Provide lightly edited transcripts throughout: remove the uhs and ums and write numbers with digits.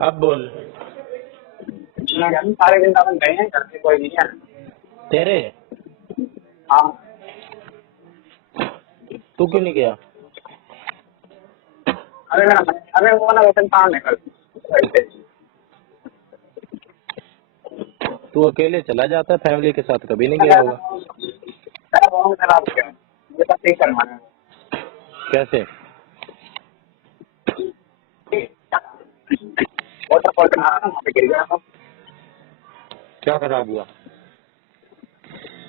अब बोल। सारे दिन अपन गए हैं, घर पे कोई नहीं है। तेरे हाँ, तू क्यों नहीं गया? अरे वो ना वैसे काम है कल। तू अकेले चला जाता है, फैमिली के साथ कभी नहीं गया होगा। मुझे बस यही करवाना है। कैसे? वाटरफॉल पे नहा रहा था, वहाँ पे गिर गया था। क्या खराब हुआ?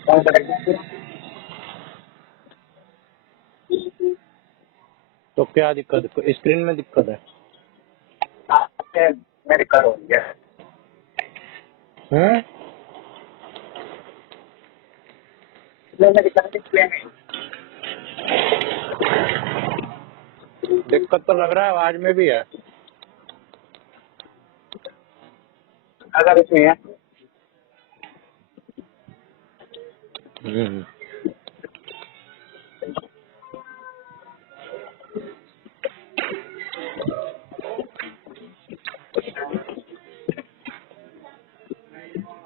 कौन सा देखना? तो क्या दिक्कत है? स्क्रीन में दिक्कत है? मेरे करो गया। दिक्कत तो लग रहा है आवाज में भी है। अगर इसमें है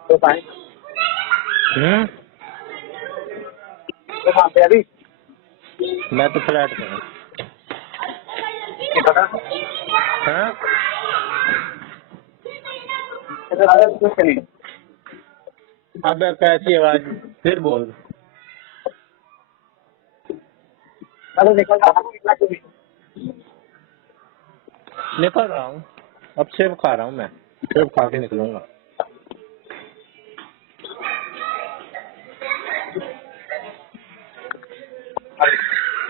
तो पानी तो कहाँ पे अभी? मैं तो फ्लैट में हूँ। नहीं पता। हाँ? कुछ नहीं। अब कैसी आवाज? फिर बोल। अरे निकल रहा हूँ, इतना क्यों नहीं? निकल रहा हूँ, अब सेब खा रहा हूँ मैं, सेब खा के निकलूंगा।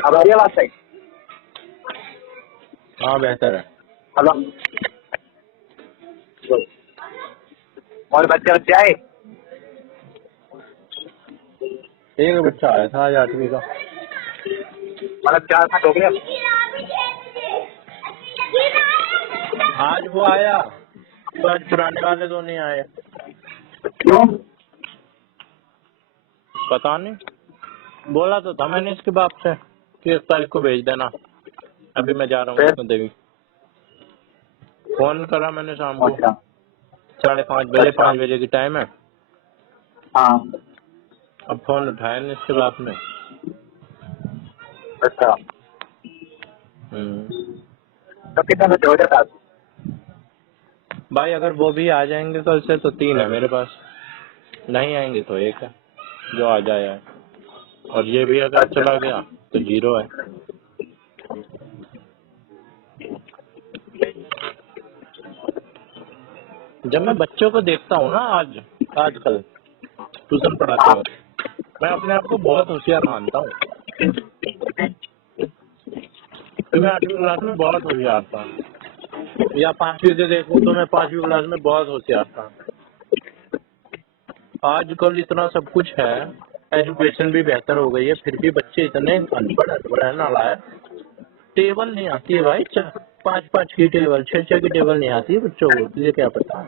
अब आ रही है बात सही? हाँ बेहतर है। हेलो, और बच्चे आए? एक बच्चा आया था आज 8वीं का। मतलब 4-5 हो गया। आज वो आया तो आज पुराने वाले तो नहीं आए। क्यों? पता नहीं, बोला तो था मैंने इसके बाप से कि 1 तारीख को भेज देना, अभी मैं जा रहा हूँ उसमें देवी। फोन करा मैंने शाम को अच्छा 5:30 बजे, अच्छा 5 बजे की टाइम है। हाँ अब फोन उठाया नहीं इसके बाप ने। अच्छा। हम्म। तो कितना बच्चे हो जाता? भाई अगर वो भी आ जाएंगे कल से तो 3 है मेरे पास, नहीं आएंगे तो 1 है जो आ जाए, और ये भी अगर अच्छा चला गया तो 0 है। जब मैं बच्चों को देखता हूँ ना आजकल ट्यूशन पढ़ाते हाँ। वक्त, मैं अपने आप को बहुत होशियार मानता हूँ कि मैं 8वीं क्लास में बहुत होशियार था, या 5वीं से देखूँ तो मैं 5वीं क्लास में बहुत होशियार था। आजकल इतना सब कुछ है, एजुकेशन भी बेहतर हो गई है, फिर भी बच्चे इतने अनपढ़ है, नालायक। टेबल नहीं आती है भाई, 5-5 की टेबल, 6-6 की टेबल नहीं आती है बच्चों को, तुझे क्या पता।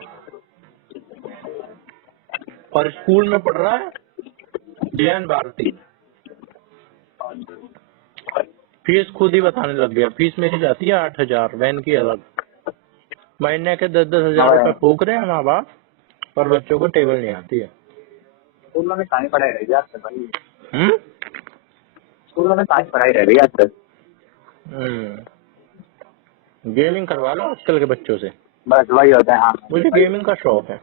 और स्कूल में पढ़ रहा है ज्ञान भारती, फीस खुद ही बताने लग गया। फीस मेरी जाती है 8,000, वैन की अलग। महीने के 10-10 हजार रुपए फूक रहे हैं माँ बाप, और बच्चों को टेबल नहीं आती है। स्कूलों में कहाँ पढ़ाई रह गई आज तक भाई? स्कूलों में कहाँ पढ़ाई रह गई आज तक? गेमिंग करवा लो आजकल के बच्चों से, बस वही होता है। हाँ मुझे गेमिंग का शौक है।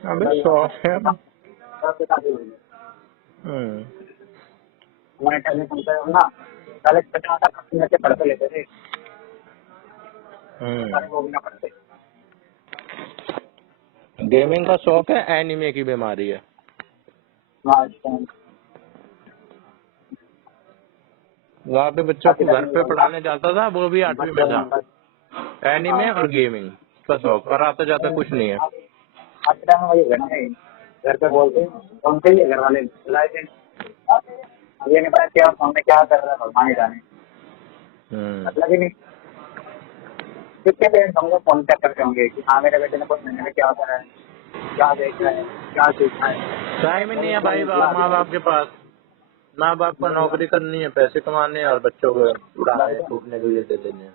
अबे शौक है। हमारे टाइम में ना पहले 50 बच्चे पढ़ते लेते थे, वो भी ना पढ़ते। गेमिंग का शौक है, एनिमे की बीमारी है। वहाँ पे बच्चों को घर पे पढ़ाने जाता था, वो भी 8वीं में था। एनिमे और गेमिंग का शौक, और आता जाता कुछ नहीं है। घर पे बोलते उनके लिए घर वाले बुलाए थे, ये नहीं पता क्या फोन में क्या कर रहा है, भगवान ही जाने। मतलब ही नहीं। कितने पेरेंट्स हमको फोन चेक करते होंगे कि हाँ मेरे बेटे ने कुछ महीने में क्या कर रहा है, क्या देख रहा है, क्या सीख रहा है। टाइम ही नहीं है भाई माँ बाप के पास। माँ बाप को नौकरी करनी है, पैसे कमाने हैं, और बच्चों को उड़ाने फूकने के लिए दे देने हैं।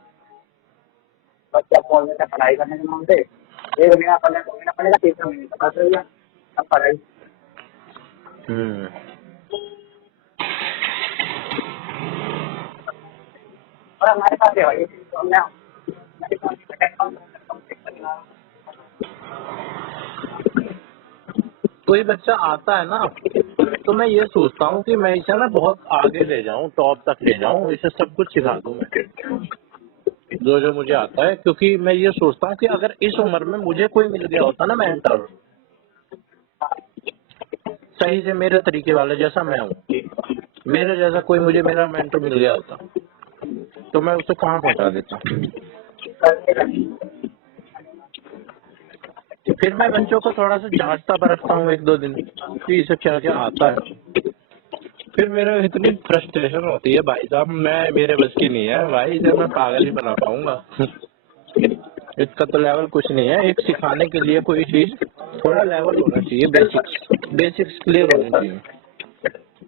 बच्चा बोल देता पढ़ाई करने के नाम पे 1 महीना पढ़े 2 महीना पढ़ेगा, तीसरा महीने तो पास हो गया। अब पढ़ाई और हमारे पास है भाई, तो हमने हमारे पास कोई बच्चा आता है ना, तो मैं ये सोचता हूँ कि मैं इसे ना बहुत आगे ले जाऊँ, टॉप तक ले जाऊँ, इसे सब कुछ सिखा दूँ मैं, जो जो मुझे आता है। क्योंकि मैं ये सोचता हूँ कि अगर इस उम्र में मुझे कोई मिल गया होता ना मेंटर, सही से मेरे तरीके वाले जैसा मैं हूँ, मेरे जैसा कोई मुझे मेरा मेंटर मिल गया होता, तो मैं उसे कहाँ पहुँचा देता। फिर मैं बच्चों को थोड़ा सा जांचता परखता हूँ 1-2 दिन कि इसे क्या क्या आता है। फिर मेरे इतनी फ्रस्ट्रेशन होती है भाई साहब, मैं मेरे बस की नहीं है भाई, इसे मैं पागल ही बना पाऊंगा। इसका तो लेवल कुछ नहीं है। एक सिखाने के लिए कोई चीज थोड़ा लेवल होना चाहिए, बेसिक्स क्लियर होनी चाहिए,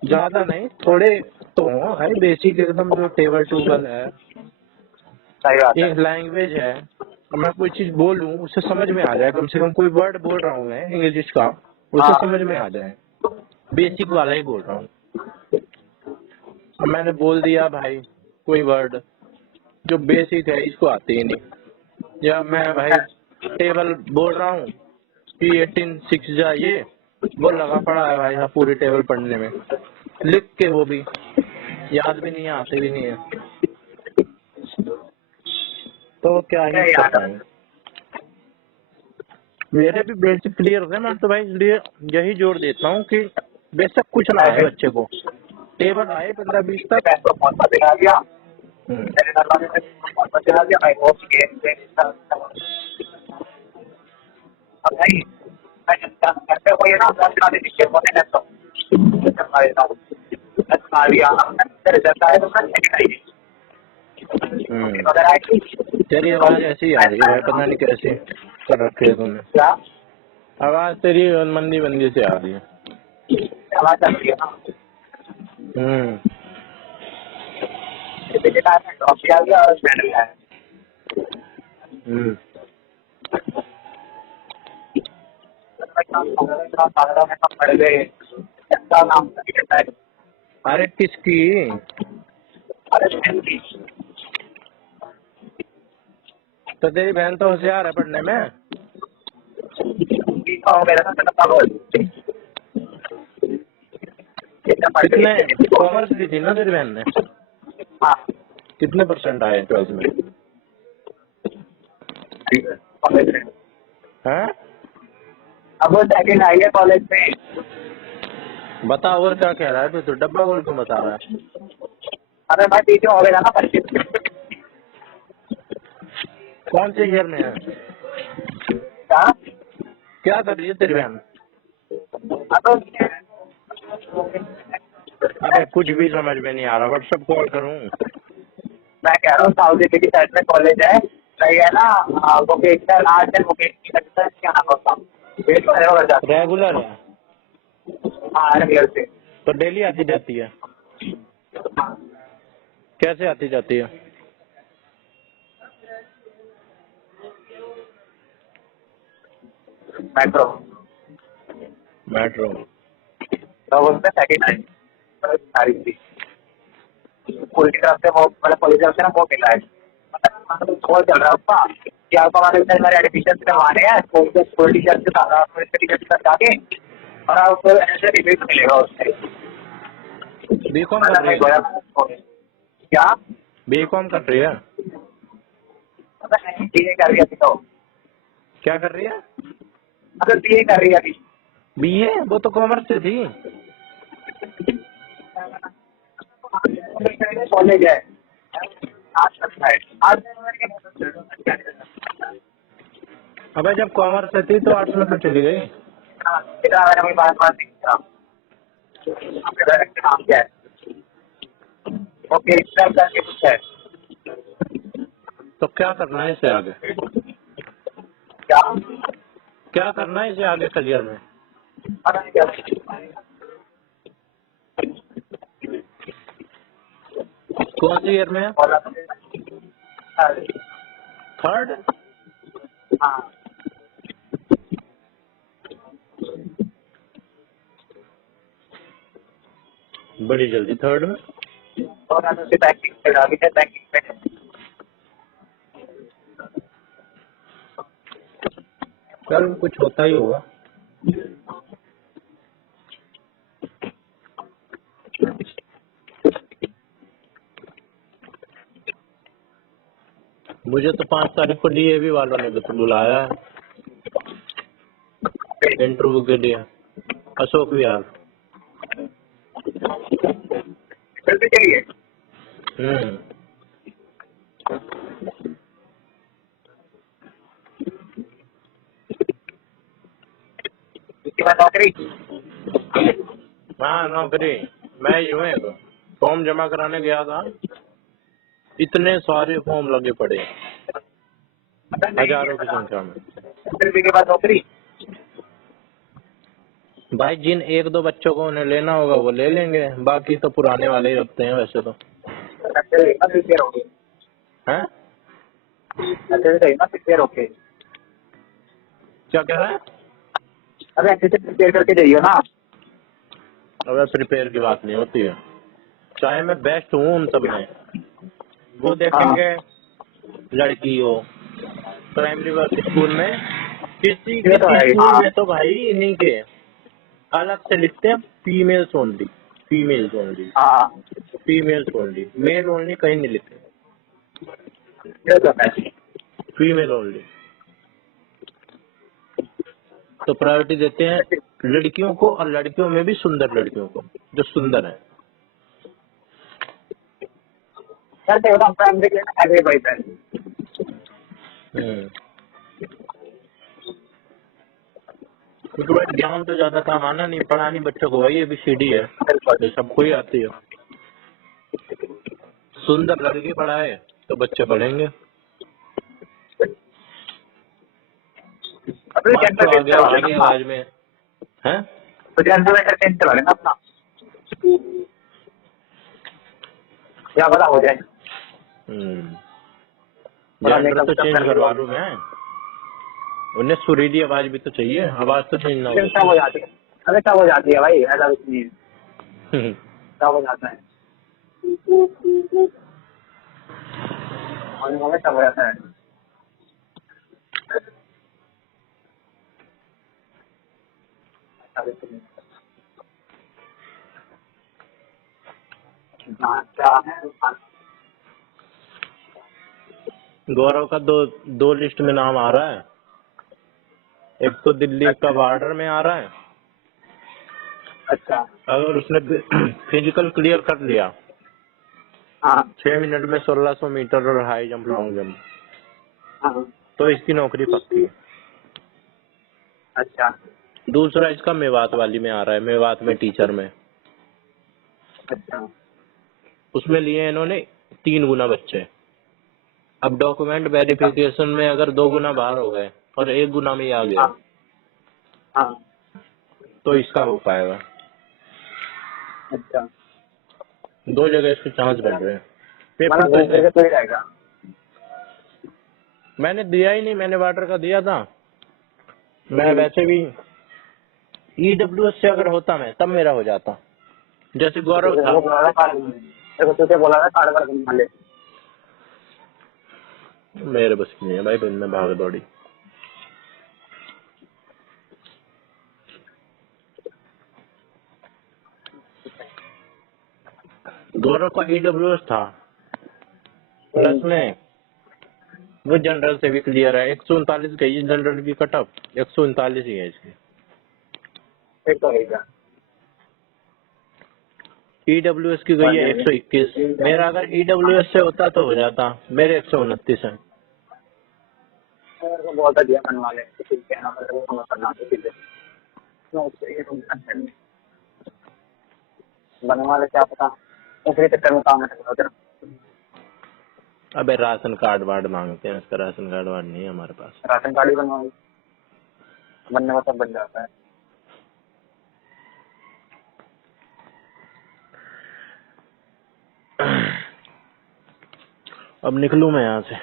ज्यादा नहीं, थोड़े तो हो भाई बेसिक एकदम, जो टेबल टूबल है, सही बात है। एक लैंग्वेज है, मैं कोई चीज बोलूं उसे समझ में आ जाए, कम से कम कोई वर्ड बोल रहा हूँ मैं इंग्लिश का, उसे हाँ समझ में आ जाए, बेसिक वाला ही बोल रहा हूँ। मैंने बोल दिया भाई कोई वर्ड जो बेसिक है, इसको आती ही नहीं, या मैं भाई टेबल बोल रहा हूँ कि 18 6 जा, ये वो लगा पड़ा है भाई साहब पूरी टेबल पढ़ने में, लिख के, वो भी याद भी नहीं है, आते भी नहीं है, तो क्या ही नहीं कर यार, पाएंगे। मेरे भी बेसिक क्लियर हो गए ना, तो भाई इसलिए यही जोर देता हूँ कि बेशक कुछ ना आए बच्चे को, टेबल आए 15-20 तक। मैं तो फोन पर दिला दिया, हम्म, मेरे घर वाले ने फोन पर दिला दिया, मैं वो गेम पे अब नहीं, मैं घर पे कोई ना 10 दिक्कत होने लगता हूँ, आ गया रिजल्ट आया तो मैं सेकंड आई हम्म। अगर आई तेरी आवाज ऐसी ही आ रही है भाई, पता नहीं कैसे कर रखे है तुमने, क्या आवाज तेरी मंदी मंदी से आ रही है। आवाज चल रही है ना, हम्म। टिकट आया, ट्रॉफी आ गया और मेडल आया। हम्म। पड़ गए, अच्छा नाम है, अरे किसकी? अरे बहन की तो तेरी बहन तो होशियार है पढ़ने में। मेरा कितने कॉमर्स ली थी ना तेरी बहन ने? हाँ कितने परसेंट आए 12th में? कॉलेज में, हैं? अब वो सेकंड आई है कॉलेज में। बता और क्या कह रहा है तो डब्बा बोल क्यों बता रहा है? अरे भाई पीछे हो गया ना 25। कौन से ईयर में है? क्या क्या कर रही है तेरी बहन? अब अबे कुछ भी समझ में नहीं आ रहा, व्हाट्सएप कॉल करूं? मैं कह रहा हूँ साउथ दिल्ली की साइड में कॉलेज है, सही है ना, वोकेशनल आर्ट एंड वोकेशनल क्या नाम होता वेट करे हो जाता रेगुलर है हाँ रेगुलर से। तो डेली आती जाती है? कैसे आती जाती है? Metro metro. तो उसमें सेकंड आई सारी थी स्कूल की तरफ से, वो मतलब कॉलेज तरफ से ना वो मिला है, मतलब कॉल चल रहा है उसका कि आपको हमारे इधर मेरे एडमिशन करवाने हैं, स्कूल टीचर के साथ टीचर के साथ जाके और आपको ऐसे रिव्यू मिलेगा उससे। बीकॉम कर रही है? क्या बीकॉम कर रही है? नहीं बीए कर रही है अभी तो, क्या कर रही है? अगर बीए कर रही है अभी बीए? वो तो कॉमर्स से थी। कॉलेज है आज तक है आज। अबे जब कॉमर्स से थी तो आर्ट्स में तो चली गई। मैंने कोई बात नहीं करा, आपके डायरेक्ट नाम क्या है, ओके इस टाइप करके कुछ है। तो क्या करना है इसे आगे? क्या क्या करना है इसे आगे करियर में? पता नहीं क्या कौन सी ईयर में है? बोला थर्ड? हाँ, बड़ी जल्दी थर्ड में। और आज उसकी पैकिंग पे अभी तक पैकिंग पे है। चल कुछ होता ही होगा। मुझे तो 5 तारीख को डीएवी वालों ने तो बुलाया है इंटरव्यू के लिए, अशोक विहार। जल्दी चलिए। उसके बाद नौकरी। हाँ नौकरी। मैं यूं ही फॉर्म जमा कराने गया था, इतने सारे फॉर्म लगे पड़े, हजारों की संख्या में। इंटरव्यू के बाद नौकरी। भाई जिन 1-2 बच्चों को उन्हें लेना होगा वो ले लेंगे, बाकी तो पुराने वाले ही रखते हैं वैसे तो। प्रिपेयर हो गए। हैं? अच्छे से ना प्रिपेयर हो गए। क्या कह रहा है? अरे अच्छे से प्रिपेयर करके जाइए ना। अगर प्रिपेयर की बात नहीं होती है, चाहे मैं बेस्ट हूँ उन सब में, वो देखेंगे लड़की हो प्राइमरी वर्क स्कूल में, किसी ये तो है। स्कूल में तो भाई इन्हीं के अलग से लिखते हैं फीमेल्स ओनली, फीमेल्स ओनली, हाँ, फीमेल्स ओनली, मेल ओनली कहीं नहीं लिखते, ये तो है। Female only. तो प्रायोरिटी देते हैं लड़कियों को, और लड़कियों में भी सुंदर लड़कियों को जो सुंदर है। चलते हो तो प्राइमरी के लिए एवरी बाई फ्रेंड। क्योंकि भाई ज्ञान तो ज्यादा काम आना नहीं, पढ़ानी बच्चों को वही ABCD है, तो सबको ही आती है। सुंदर लड़की पढ़ाए तो बच्चे पढ़ेंगे। अपने मास्टर आ गया आगे टेंथ आवाज में है। तो टेंथ चला लेना अपना, क्या पता हो जाए। जेंडर तो चेंज करवा लूं मैं, उन्हें सुरीली आवाज भी तो चाहिए, आवाज तो चेंज ना हो। सब हो जाती है। अरे सब हो जाती है भाई, ऐसा कुछ नहीं है, सब हो जाता है। और सब हो जाता है। गौरव का दो लिस्ट में नाम आ रहा है, एक तो दिल्ली का बॉर्डर में आ रहा है। अच्छा, अगर उसने फिजिकल क्लियर कर लिया, हाँ 6 मिनट में 1600 मीटर और हाई जंप लॉन्ग जंप, हाँ, तो इसकी नौकरी पक्की है। अच्छा दूसरा इसका मेवात वाली में आ रहा है, मेवात में टीचर में, अच्छा, उसमें लिए इन्होंने 3 गुना बच्चे। अब डॉक्यूमेंट वेरिफिकेशन में अगर 2 गुना बाहर हो गए और 1 गुना में ही आ गया, हाँ हाँ, तो इसका हो पाएगा। अच्छा 2 जगह इसके चांस बढ़ रहे हैं। पेपर मतलब घूम फिर के तो ही रहेगा। मैंने दिया ही नहीं, मैंने वाटर का दिया था। मैं वैसे भी EWS से अगर होता मैं तब मेरा हो जाता, जैसे गौरव था। तुझे बोला था कार्ड पर घूम ले। मेरे बस की नहीं है भाई, दिन में भाग दौड़ी। गौरव का EWS था, प्लस में वो जनरल से भी क्लियर है। 139 गई जनरल की कट ऑफ, 139 ही है इसकी। फिर तो रहेगा। EWS की गई है 121। मेरा अगर EWS से होता तो हो जाता, मेरे 129 है। बहुत दिया मन वाले, ठीक है ना, करना ठीक है। बनने वाले क्या पता उसके चक्कर में काम है। अबे राशन कार्ड वार्ड मांगते हैं, इसका राशन कार्ड वार्ड नहीं है हमारे पास। राशन कार्ड ही बनवा लो, बनने में सब बन जाता है। अब निकलूं मैं यहाँ से।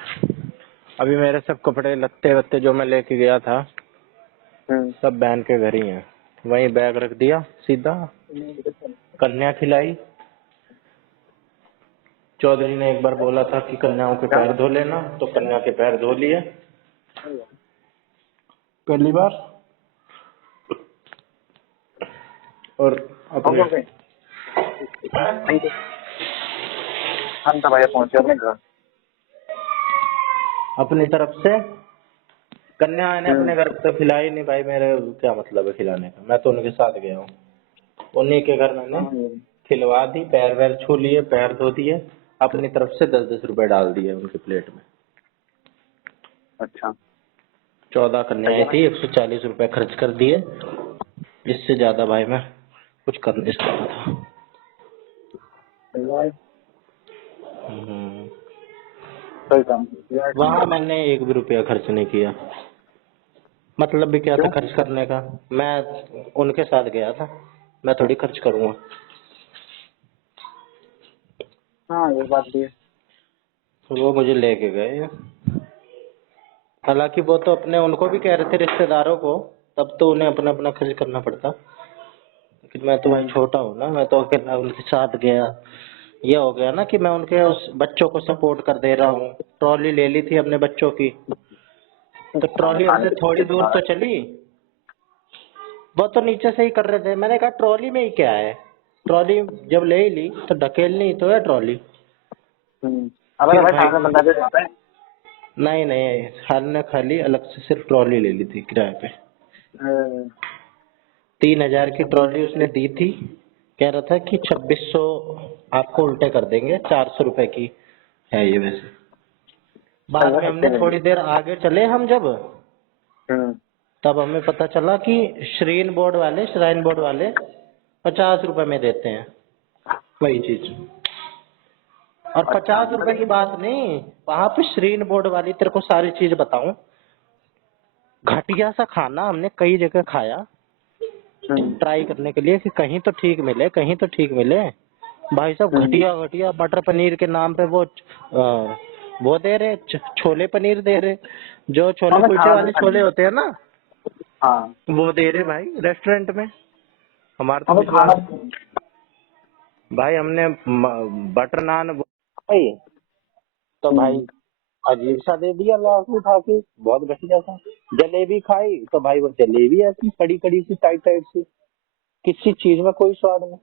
अभी मेरे सब कपड़े लत्ते वत्ते जो मैं लेके गया था सब बहन के घर ही हैं। वहीं बैग रख दिया सीधा, कन्या खिलाई। चौधरी ने एक बार बोला था कि कन्याओं के पैर धो लेना, तो कन्या के पैर धो लिए पहली बार। और अपने हम तो भैया पहुंचे अपने घर। अपनी तरफ से कन्या ने अपने घर तो खिलाई नहीं भाई, मेरे क्या मतलब है खिलाने का, मैं तो उनके साथ गया हूँ। उन्हीं के घर मैंने खिलवा दी, पैर वैर छू लिए, पैर धो दिए, अपनी तरफ से 10-10 रुपए डाल दिए उनकी प्लेट में। अच्छा 14 कन्याएं थी, 140 रुपए खर्च कर दिए। इससे ज्यादा भाई मैं कुछ कर नहीं सकता था। वहाँ मैंने 1 भी रुपया खर्च नहीं किया। मतलब भी क्या था खर्च करने का, मैं उनके साथ गया था, मैं थोड़ी खर्च करूंगा। हाँ ये बात भी है। वो मुझे लेके गए। हालांकि वो तो अपने उनको भी कह रहे थे रिश्तेदारों को, तब तो उन्हें अपना अपना खर्च करना पड़ता, लेकिन मैं तो भाई छोटा हूँ ना, मैं तो अकेला उनके साथ गया। ये हो गया ना कि मैं उनके उस बच्चों को सपोर्ट कर दे रहा हूँ। ट्रॉली ले ली थी अपने बच्चों की, तो ट्रॉली हमसे थोड़ी दूर तो चली, वो तो नीचे से ही कर रहे थे। मैंने कहा ट्रॉली में ही क्या है, ट्रॉली जब ले ही ली तो ढकेलनी ही तो है ट्रॉली। अब फिर भाई भाई सामने बंदा जो जाता है। नहीं नहीं, हर ने खाली अलग से सिर्फ ट्रॉली ले ली थी किराए पे। 3000 की ट्रॉली उसने दी थी, कह रहा था कि 2600 आपको उल्टे कर देंगे, 400 रुपए की है ये वैसे। बाद में हमने थोड़ी देर आगे चले हम जब, तब हमें पता चला कि श्राइन बोर्ड वाले 50 रुपए में देते हैं वही चीज। और 50 रुपए की बात नहीं, वहां पे श्राइन बोर्ड वाली, तेरे को सारी चीज बताऊं, घटिया सा खाना हमने कई जगह खाया ट्राई करने के लिए कि कहीं तो ठीक मिले, कहीं तो ठीक मिले। भाई साहब घटिया घटिया मटर पनीर के नाम पे वो दे रहे, छोले पनीर दे रहे, जो छोले कुलचे वाले छोले होते हैं ना, हाँ वो दे रहे भाई रेस्टोरेंट में। हमारा तो विश्वास भाई, हमने बटर नान भाई तो भाई अजीब सा दे दिया लाख उठा के, बहुत घटिया था। जलेबी खाई तो भाई वो जलेबी ऐसी कड़ी कड़ी सी, टाइट टाइट सी, किसी चीज में कोई स्वाद नहीं।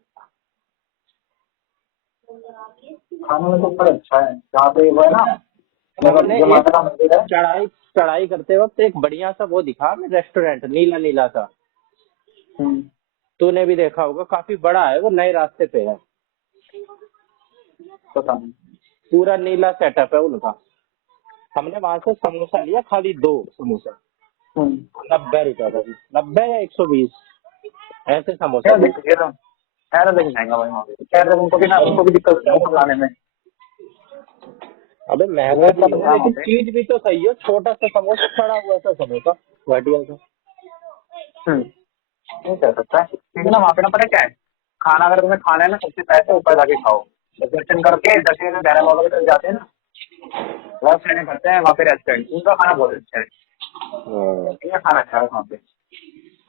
खाने में तो बड़ा अच्छा है जहाँ पे वो है ना, हमने जो एक माता का मंदिर है। चढ़ाई करते वक्त एक बढ़िया सा वो दिखा हमें रेस्टोरेंट, नीला नीला सा, तूने भी देखा होगा, काफी बड़ा है वो, नए रास्ते पे है, पता नहीं। पूरा नीला सेटअप है उनका। हमने वहां से समोसा लिया, खाली 2 समोसा, 90 रुपए का, 90 या 120 ऐसे समोसा। खैर लेकिन महंगा भाई वहाँ पे, खैर उनको भी ना, उनको भी दिक्कत है खाने में। अबे महंगा भी है लेकिन चीज भी तो सही है, छोटा सा समोसा, खड़ा हुआ सा समोसा, घटिया सा। नहीं कर सकता है क्योंकि ना वहाँ पे ना पता क्या है, खाना अगर तुम्हें खाना है ना सबसे पहले ऊपर जाके खाओ। दर्शन करके दर्शन में ग्यारह बाबा की तरफ जाते हैं ना, बहुत सारे करते हैं वहाँ पे रेस्टोरेंट, उनका खाना बहुत अच्छा है। खाना अच्छा है वहाँ पे,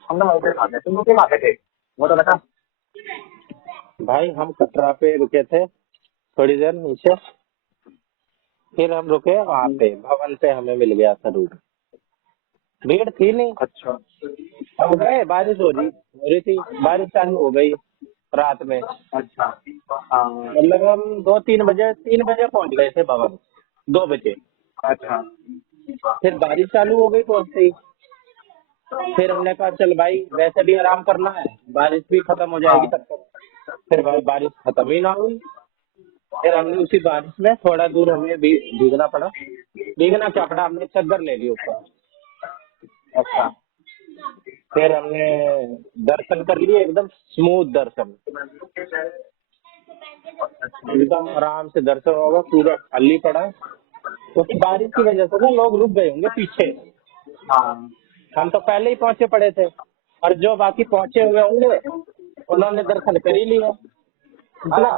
हम लोग वहीं पे खाते हैं। तुम लोग क्यों खाते थे वो तो बता। भाई हम कटरा पे रुके थे थोड़ी देर नीचे, फिर हम रुके वहाँ पे भवन पे, हमें मिल गया था रूम, भीड़ थी नहीं। अच्छा हो गए, बारिश हो रही थी, बारिश चालू हो गई रात में। अच्छा हाँ मतलब हम 3 बजे पहुंच गए थे भवन, 2 बजे। अच्छा फिर बारिश चालू हो गई पहुंचते ही। फिर हमने कहा चल भाई वैसे भी आराम करना है, बारिश भी खत्म हो जाएगी तब तक। फिर भाई बारिश खत्म ही ना हुई, फिर हमने उसी बारिश में थोड़ा दूर हमें भीगना पड़ा। भीगना क्या पड़ा, हमने चादर ले ली ऊपर। अच्छा फिर हमने दर्शन कर लिए, एकदम स्मूथ दर्शन, एकदम आराम से दर्शन होगा, पूरा खाली पड़ा। तो बारिश की वजह से ना लोग रुक गए होंगे पीछे, हाँ हम तो पहले ही पहुंचे पड़े थे, और जो बाकी पहुंचे हुए होंगे उन्होंने दर्शन कर ही लिया, है ना।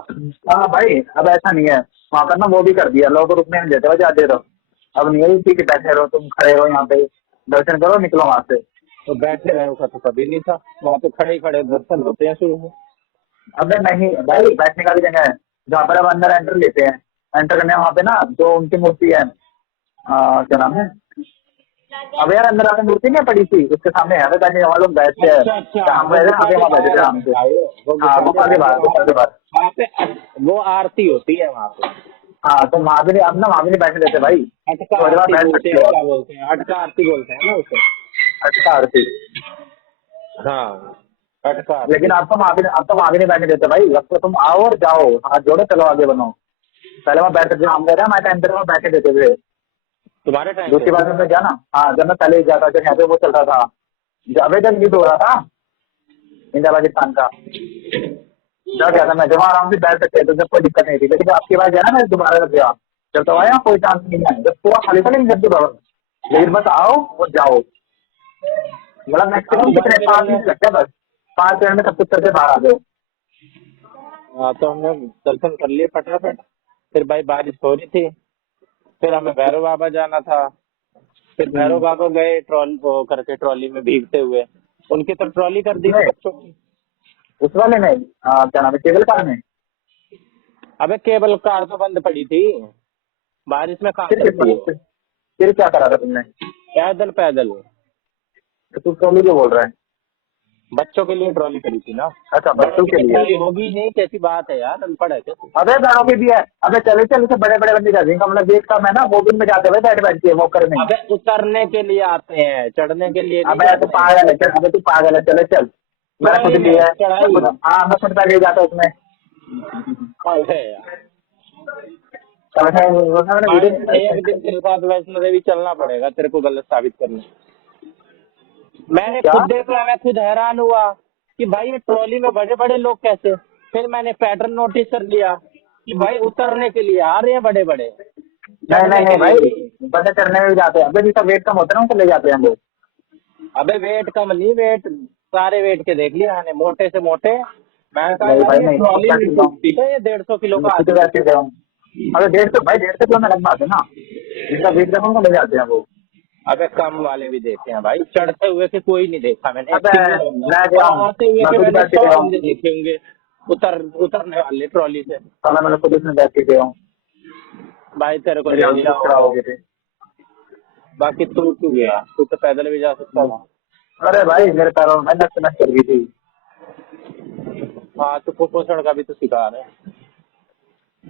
हाँ भाई अब ऐसा नहीं है, वहाँ पर ना वो भी कर दिया, लोग रुकने नहीं देते, वजह आते रहो। अब नहीं है कि बैठे रहो, तुम खड़े रहो यहाँ पे, दर्शन करो, निकलो वहां से। तो बैठे रहे का तो कभी नहीं था, वहाँ पे खड़े खड़े दर्शन होते हैं शुरू में। अबे नहीं भाई, बैठने का भी जगह है जहाँ पर अब अंदर एंटर लेते हैं। एंटर करने वहाँ पे ना जो उनकी मूर्ति है, क्या नाम है, अब यार अंदर आके मूर्ति नहीं पड़ी थी, उसके सामने है बैठे, वहाँ लोग बैठते हैं। अच्छा अच्छा, हम वो बैठे गुफा आगे, के वहाँ बैठे थे बाहर आराम से। भाई, वो हाँ गुफा के गुफा के बाहर, गुफा के बाहर। वहाँ पे वो आरती होती है वहाँ पे। हाँ तो वहाँ भी नहीं, अब ना वहाँ भी नहीं बैठने देते भाई, अटका थोड़ी बार आरती बैठ बोलते सकते हैं, हो। क्या बोलते हैं, अटका आरती बोलते हैं ना उसे। अच्छा आरती। हाँ, अटका आरती। लेकिन आप तो वहाँ भी नहीं बैठने देते भाई, अब तो तुम आओ और जाओ, हाथ जोड़ो, चलो आगे बनो। पहले वहाँ बैठे थे, हम गए ना, हमारे टाइम पे वहाँ बैठे देते थे। तुम्हारे टाइम पे? दूसरी बात में क्या ना, हाँ जब मैं पहले जाता जब यहाँ पे वो चल रहा था, जब जब युद्ध हो रहा था इंडिया पाकिस्तान का, जब गया था मैं, जब आराम से बैठ सकते थे, तो जब कोई दिक्कत नहीं थी। लेकिन आपकी बात गया ना, मैं दोबारा जब गया, जब तो आया कोई चांस नहीं है, जब पूरा खाली था, लेकिन जब भी भवन, लेकिन बस आओ और जाओ। मतलब मैक्सिमम कितने 5 मिनट लगते हैं बस, 5 मिनट में सब कुछ करके बाहर आ जाओ। हाँ, तो हमने दर्शन कर लिए फटाफट। फिर भाई बारिश हो रही थी, फिर हमें भैरव बाबा जाना था। फिर भैरव बाबा गए ट्रॉली वो करके, ट्रॉली में भीगते हुए। उनकी तो ट्रॉली कर दी थी उसमें, बच्चों की। उस वाले में, क्या नाम है, केबल कार में। अबे केबल कार तो बंद पड़ी थी, बारिश में कहाँ चलती है वो। फिर क्या करा था तुमने? पैदल पैदल। तो तू ट्रॉली क्यों बोल रहा है? बच्चों के लिए ट्रॉली करी थी ना। अच्छा बड़ों बच्चों की के तो लिए। ट्रॉली होगी नहीं, कैसी बात है यार, अनपढ़ है क्या तू? अबे बड़ों के भी है, अबे चले चल से बड़े बड़े बंदे कर देंगे, मतलब वेट कम है ना, बोटिंग में जाते हुए बैठ बैठ के वॉक करने। अबे उतरने के लिए आते हैं, चढ़ने के लिए नहीं अबे तू जाते हैं। पागल है, चल, अबे तू पागल है, चले चल। मैंने ट्रॉली खुद में लिया है, मैं चढ़ाई। खुद, हाँ मैं खुद पैर ले जाता हूँ उसमें। अबे यार, तो मैंने भाई वीडियो। एक दिन तेरे साथ वैष्णो देवी चलना पड़ेगा तेरे को गलत साबित करने। मैंने क्या? खुद देखा, मैं खुद हैरान हुआ कि भाई ये ट्रॉली में बड़े बड़े लोग कैसे। फिर मैंने पैटर्न नोटिस कर लिया कि भाई उतरने के लिए आ रहे हैं बड़े बड़े, नहीं नहीं चढ़ने के नहीं लिए नहीं। भाई, बंदे चढ़ने में भी जाते हैं, अबे जिसका वेट कम होता है ना उनको ले जाते हैं हम लोग। अबे वेट कम नहीं, वेट सारे वेट के देख लिया मैंने, मोटे से मोटे। मैं कहा नहीं यार भाई ये नहीं, मैं खुद ट्रॉली बैठ नहीं के जाऊँ, टूटती है, ये 150 किलो का मैं खुद आदमी बैठ के उठेगा। जाऊँ। अबे 150 भाई, 150 किलो में अलग बात है ना, जिसका वेट कम उनको ले जाते हैं वो। अबे कम वाले भी देखे हैं भाई, चढ़ते हुए के कोई नहीं देखा मैंने, एक अबे सिंगल बंदा। मैं गया और हूँ, आते हुए मैं के खुद मैंने बैठ के 100 गया हूँ, बंदे देखे होंगे, उतरने वाले ट्रॉली से। साला मैंने खुद इसमें बैठ के गया हूँ, भाई तेरे को मेरी ले आंखें लिया खराब होगा, हो गए थे। बाकी तू क्यों गया, तू तो पैदल भी जा सकता था। अरे भाई मेरे पैरों में नस नस चल गई थी। हाँ, तो कुपोषण का भी तो शिकार है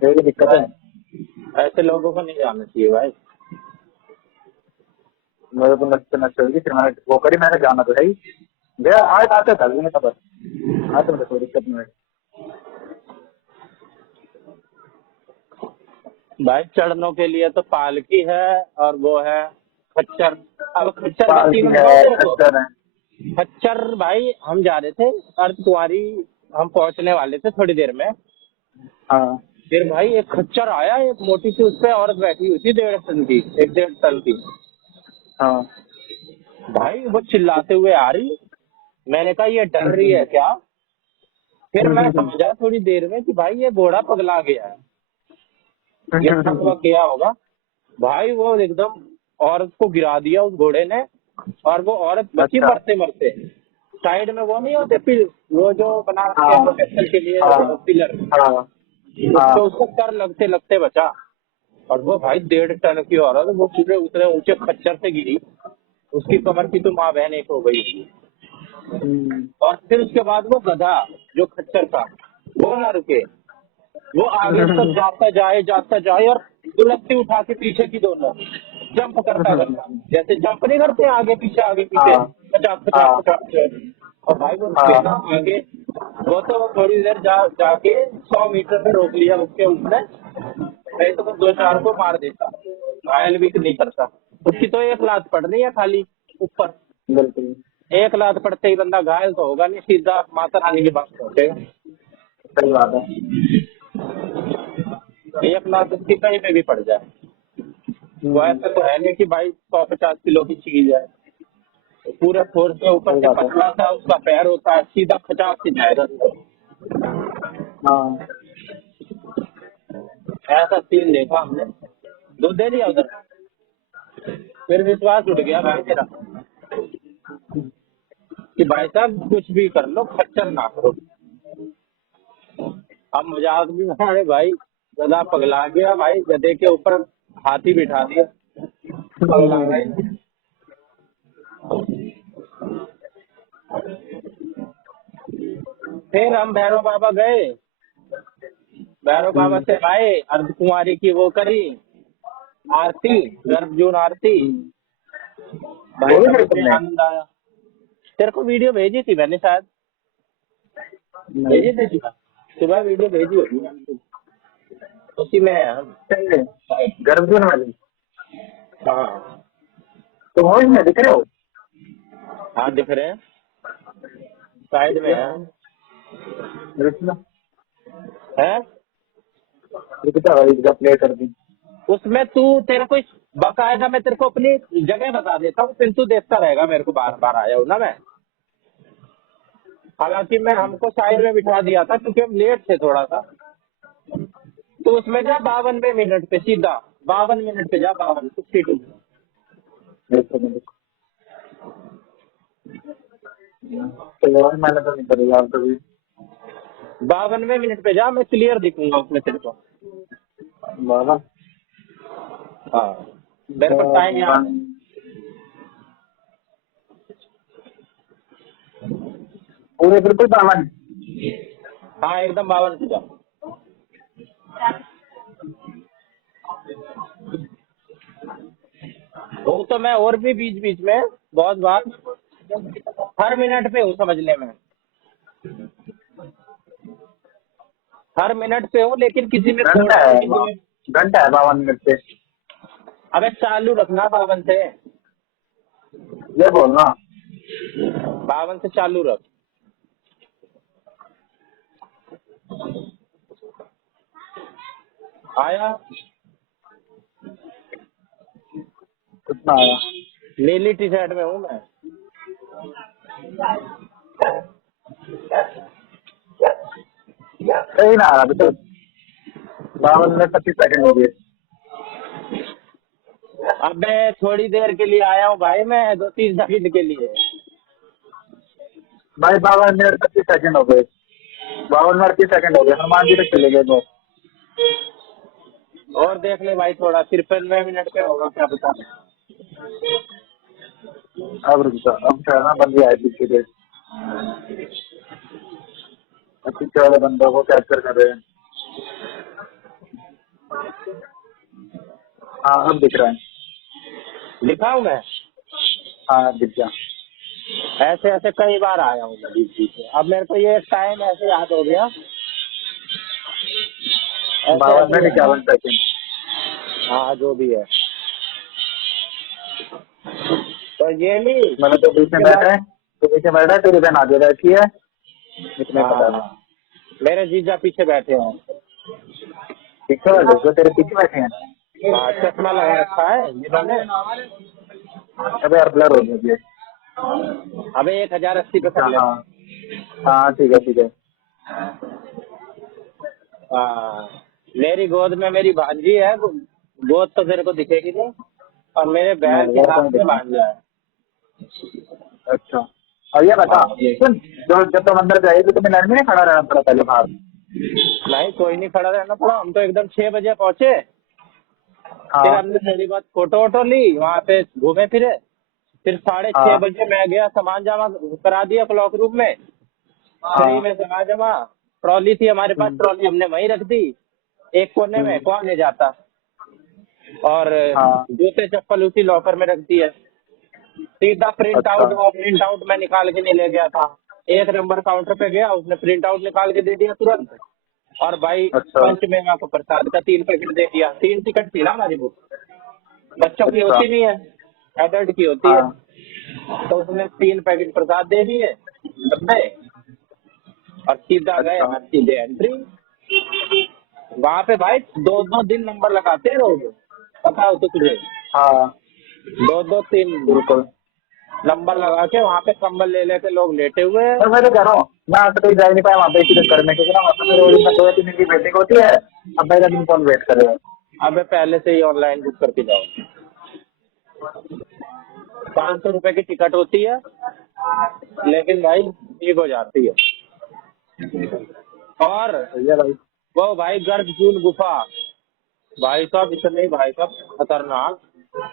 मेरी दिक्कत है। भाई। ऐसे लोगों को नहीं जाना चाहिए भाई। मेरे को नस चल गई, फिर मैंने वो करी, मैंने जाना तो है ही, गया आज आते था मैं खबर, आज तो मुझे कोई दिक्कत नहीं है। भाई चढ़नों के लिए तो पालकी है और वो है खच्चर। अब खच्चर का पालकी सीन है, बताओ तेरे को। खच्चर है। खच्चर भाई, हम जा रहे थे अर्धकुंवारी, हम पहुंचने वाले थे थोड़ी देर में। हाँ फिर भाई एक खच्चर आया, एक मोटी सी उस पे औरत बैठी हुई थी, 1.5 टन की, 1.5 टन की। हाँ। भाई वो चिल्लाते हुए आ रही। मैंने कहा ये डर रही है क्या। फिर मैं समझा थोड़ी देर में कि भाई ये घोड़ा पगला गया है, ये थक गया होगा। भाई वो एकदम औरत को गिरा दिया उस घोड़े ने, और वो औरत बची अच्छा। मरते मरते। साइड में वो नहीं होते वो जो बना रखे हाँ हैं प्रोटेक्शन के लिए, हाँ पिलर, हाँ हाँ। उसको उसको कर लगते लगते बचा। और वो भाई 1.5 टन की औरत, वो पूरे उतने ऊंचे खच्चर से गिरी, उसकी कमर की तो माँ बहन एक हो गई। और फिर उसके बाद वो गधा जो खच्चर था, वो ना रुके, वो आगे तक जाता जाए और दुलत्ती उठा के पीछे की दोनों जंप करता करता, जैसे जंप नहीं करते आगे पीछे, हाँ पचास पचास हाँ पचास। और भाई वो हाँ गया आगे, वो तो वो थोड़ी देर जाके 100 मीटर पे रोक लिया उसके, उसने नहीं तो वो 2-4 को मार देता, घायल भी नहीं करता। उसकी तो एक लात पड़ रही है खाली ऊपर, बिल्कुल एक लात पड़ते ही बंदा घायल तो होगा नहीं, सीधा माता रानी के पास पहुंचेगा। सही बात है। एक लात उसकी कहीं पे भी पड़ जाए। वो ऐसा तो है नहीं कि भाई 150 किलो की चीज है, तो पूरे फोर्स के ऊपर सही से बात है। पतला सा उसका पैर होता है, सीधा खचाक से जाएगा। हाँ ऐसा सीन देखा हमने, दूध दे दिया उधर। फिर विश्वास उठ गया भाई मेरा कि भाई साहब कुछ भी कर लो, खच्चर ना करो। अब मजाक भी हमारे भाई, गधा पगला गया भाई, गधे के ऊपर हाथी बिठा दिया, पगला गए। फिर हम भैरव बाबा गए, भैरव बाबा से आए, अर्ध कुमारी की वो करी आरती, गर्भजून आरती। भाई बोले साहब फिर इतने तुमने? आनंद आया। तेरे को वीडियो भेजी थी मैंने शायद, नहीं। भेजी थी सुबह वीडियो भेजी होगी, उसी में है हम। सही है। गर्भजून वाली? हाँ तुम हो इसमें, दिख रहे हो? हाँ दिख रहे हैं, साइड में है। रुकना है रुकता भाई, इसका प्ले कर दी। उसमें तू, तेरे को बकायदा मैं तेरे को अपनी जगह बता देता हूँ, फिर तू देखता रहेगा मेरे को बार बार आया हूँ ना मैं। हालांकि मैं हमको साइड में बिठा दिया था क्योंकि हम लेट थे थोड़ा सा। तो उसमें जा 52वें मिनट पे, सीधा 52 मिनट पे जा, 52 देखो देखो। तो यार मैंने तो नहीं करेगा आप कभी। 52वें मिनट पे जा, मैं क्लियर दिखूंगा उसमें तेरे को। बाबा हाँ मेरे को टाइम याद है। पूरे बिल्कुल 52। हाँ एकदम 52 पे जा। वो तो मैं और भी बीच बीच में बहुत बार हर मिनट पे हूँ समझने में, हर मिनट पे हूँ, लेकिन किसी में घंटा थोड़ा है, किसी में। घंटा है 52 मिनट से। अबे चालू रखना 52 से, ये बोलना 52 से चालू रख। आया कितना आया? नीली टी शर्ट में हूँ मैं। सही ना आ रहा अभी तो। 52 मिनट 25 सेकंड हो गए। अबे थोड़ी देर के लिए आया हूँ भाई मैं, 2-3 सेकंड के लिए। भाई 52 मिनट 25 सेकंड हो गए। 52 मिनट 30 सेकंड हो गए, हनुमान जी तक चले गए तो। और देख ले भाई, थोड़ा 53वें मिनट पे होगा क्या पता। अब रुक जा, अब क्या है ना, बंदी आई पीछे से, पीछे वाले बंदों को कैप्चर कर रहे हैं। हाँ अब दिख रहा है। दिखाऊं मैं? हाँ दिख गया। ऐसे ऐसे कई बार आया हूँ मैं बीच बीच में। अब मेरे को ये टाइम ऐसे याद हो गया, ऐसे 52 ऐसे मिनट याद। 51 सेकंड। हाँ जो भी है, तो ये नहीं मैंने तो बीच में बैठा है, तो पीछे बैठा है, तेरी बहन आगे बैठी है, इतने पता है। हाँ मेरे जीजा पीछे बैठे हैं। पीछे वाले जो तेरे पीछे बैठे हैं? हाँ चश्मा लगा रखा है जिन्होंने। अबे यार ब्लर हो गया। अबे 1080 पे कर हाँ ले। हाँ हाँ ठीक है ठीक है। हाँ मेरी गोद में मेरी भांजी है, गोद तो तेरे को दिखेगी नहीं, और मेरे बैल के वो तो हाथ नहीं में दिखा। भांजा है। अच्छा और ये बता, हाँ सुन, जो जब तुम अंदर गए थे तुम्हें लाइन में नहीं खड़ा रहना पड़ा पहले बाहर? नहीं कोई नहीं खड़ा रहना पड़ा, हम तो एकदम 6 बजे पहुंचे। फिर हाँ हमने थोड़ी बहुत फोटो वोटो ली, वहाँ पे घूमे फिरे। फिर 6:30 हाँ बजे मैं गया, सामान जमा करा दिया क्लॉक रूम में। सही हाँ। में सामान जमा, ट्रॉली थी हमारे पास, ट्रॉली हमने वहीं रख दी एक कोने में, कौन ले जाता। और हाँ। जूते चप्पल उसी लॉकर में रख दिए। सीधा प्रिंट अच्छा आउट, वो प्रिंट आउट मैं निकाल के नहीं ले गया था। 1 नंबर काउंटर पे गया, उसने प्रिंट आउट निकाल के दे दिया तुरंत। और भाई अच्छा पंचमेवा को प्रसाद का 3 पैकेट दे दिया। 3 टिकट थी ना हमारी बुक, बच्चों की अच्छा। होती नहीं है, एडल्ट की होती है। हाँ तो उसने 3 पैकेट प्रसाद दे दिए डब्बे, और सीधा गए अच्छा। हम, सीधे एंट्री। वहाँ पे भाई 2-2 दिन नंबर लगाते हैं लोग, पता हो तो तुझे। हाँ 2-2-3 बिल्कुल। नंबर लगा के वहाँ पे कंबल ले लेके लोग लेटे हुए हैं। और मैं तो कह रहा हूँ, मैं आज तक जा ही नहीं पाया वहाँ पे इसी चक्कर में, क्योंकि ना वहाँ पे रोज में 2 या 3 दिन की वेटिंग होती है। अब पहला दिन कौन वेट करेगा? अबे पहले से ही ऑनलाइन बुक करके जाओ। ₹500 की टिकट होती है, लेकिन भाई ठीक हो जाती है। और सही है भाई। वो भाई गर्भजून गुफा, भाई साहब इतने भाई साहब खतरनाक।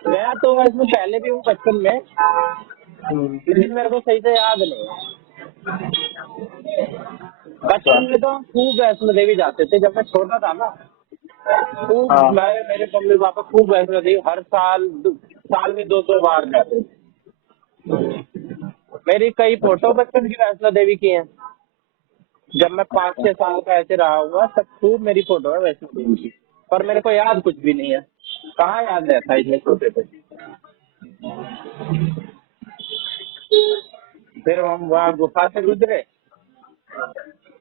गया तो मैं इसमें पहले भी हूँ बचपन में, लेकिन मेरे को सही से याद नहीं है। अच्छा। बचपन में तो हम खूब वैष्णो देवी जाते थे जब मैं छोटा था ना। खूब हाँ। मैं मेरे मम्मी पापा खूब वैष्णो देवी हर साल साल में 2-2 बार जाते थे। मेरी कई फोटो बचपन की वैष्णो देवी की हैं। जब मैं 5-6 साल का ऐसे रहा हुआ तब खूब मेरी फोटो है वैष्णो देवी की, पर मेरे को याद कुछ भी नहीं है। कहाँ याद रहता है इतने छोटे पे। फिर हम वहाँ गुफा से गुजरे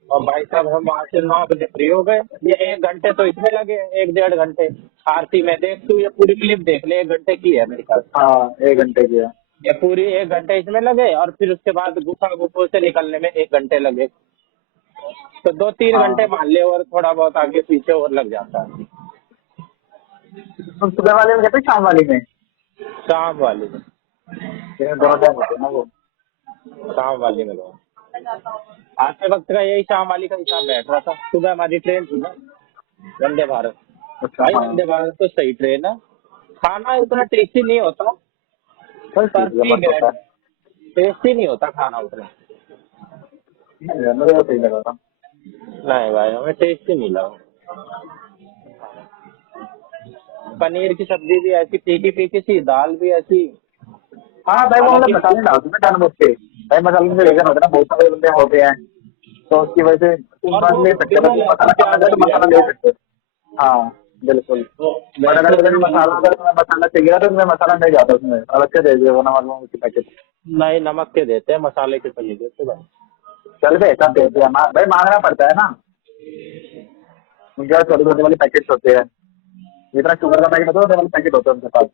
और भाई साहब हम वहाँ से 9 बजे फ्री हो गए। ये 1 घंटे तो इसमें लगे, 1-1.5 घंटे आरती में। देख तू ये पूरी क्लिप देख ले, 1 घंटे की है मेरे ख्याल से। हाँ, 1 घंटे की है। ये पूरी 1 घंटे इसमें लगे और फिर उसके बाद गुफा से निकलने में 1 घंटे लगे। तो 2-3 घंटे हाँ, मान ले और थोड़ा बहुत आगे पीछे और लग जाता है। तुम सुबह वाले में गए थे शाम वाली में? शाम वाली में। इसमें दोनों टाइम होते हैं ना वो। शाम वाली में लो। आते वक्त का यही शाम वाली का हिसाब बैठ रहा था। सुबह हमारी ट्रेन थी ना, वंदे भारत। अच्छा। भाई हाँ, वंदे भारत तो सही ट्रेन है। खाना उतना टेस्टी नहीं होता, सही पर चीज है, ठीक मस्त है। होता है। टेस्टी नहीं होता खाना उतना। नहीं यार, मेरे को सही लगा था। नहीं भाई हमें टेस्टी नहीं लगा। पनीर की सब्जी भी ऐसी फीकी फीकी सी, दाल भी ऐसी। हाँ भाई, वो मतलब हालांकि मसाले डालते हैं ना जानबूझ के भाई। मसाले से रीजन होता है ना, बहुत सारे बंदे होते हैं तो उसकी वजह से तुम और बस वो ले सकते हो। बिना अगर तुम्हें लहसुन मसाला कम प्याज लगे तो वाली मसाला वाली ले ना, सकते हो। हाँ, बिल्कुल। वो बट अगर वैष्णो तुम्हें देवी वाली मसाला, अगर तुम्हें मसाला चाहिए तो तुम्हें मसाला नहीं जाता उसमें, अलग से दे दिए वो नमक वमक की पैकेट। नहीं नमक के देते हैं, मसाले के तो नहीं देते भाई। चल भाई, ऐसा दे दिया भाई, मांगना पड़ता है ना। उनके पास छोटे छोटे वाले पैकेट होते हैं, जितना शुगर का पैकेट होता है उतने वाले पैकेट होते हैं उनके पास,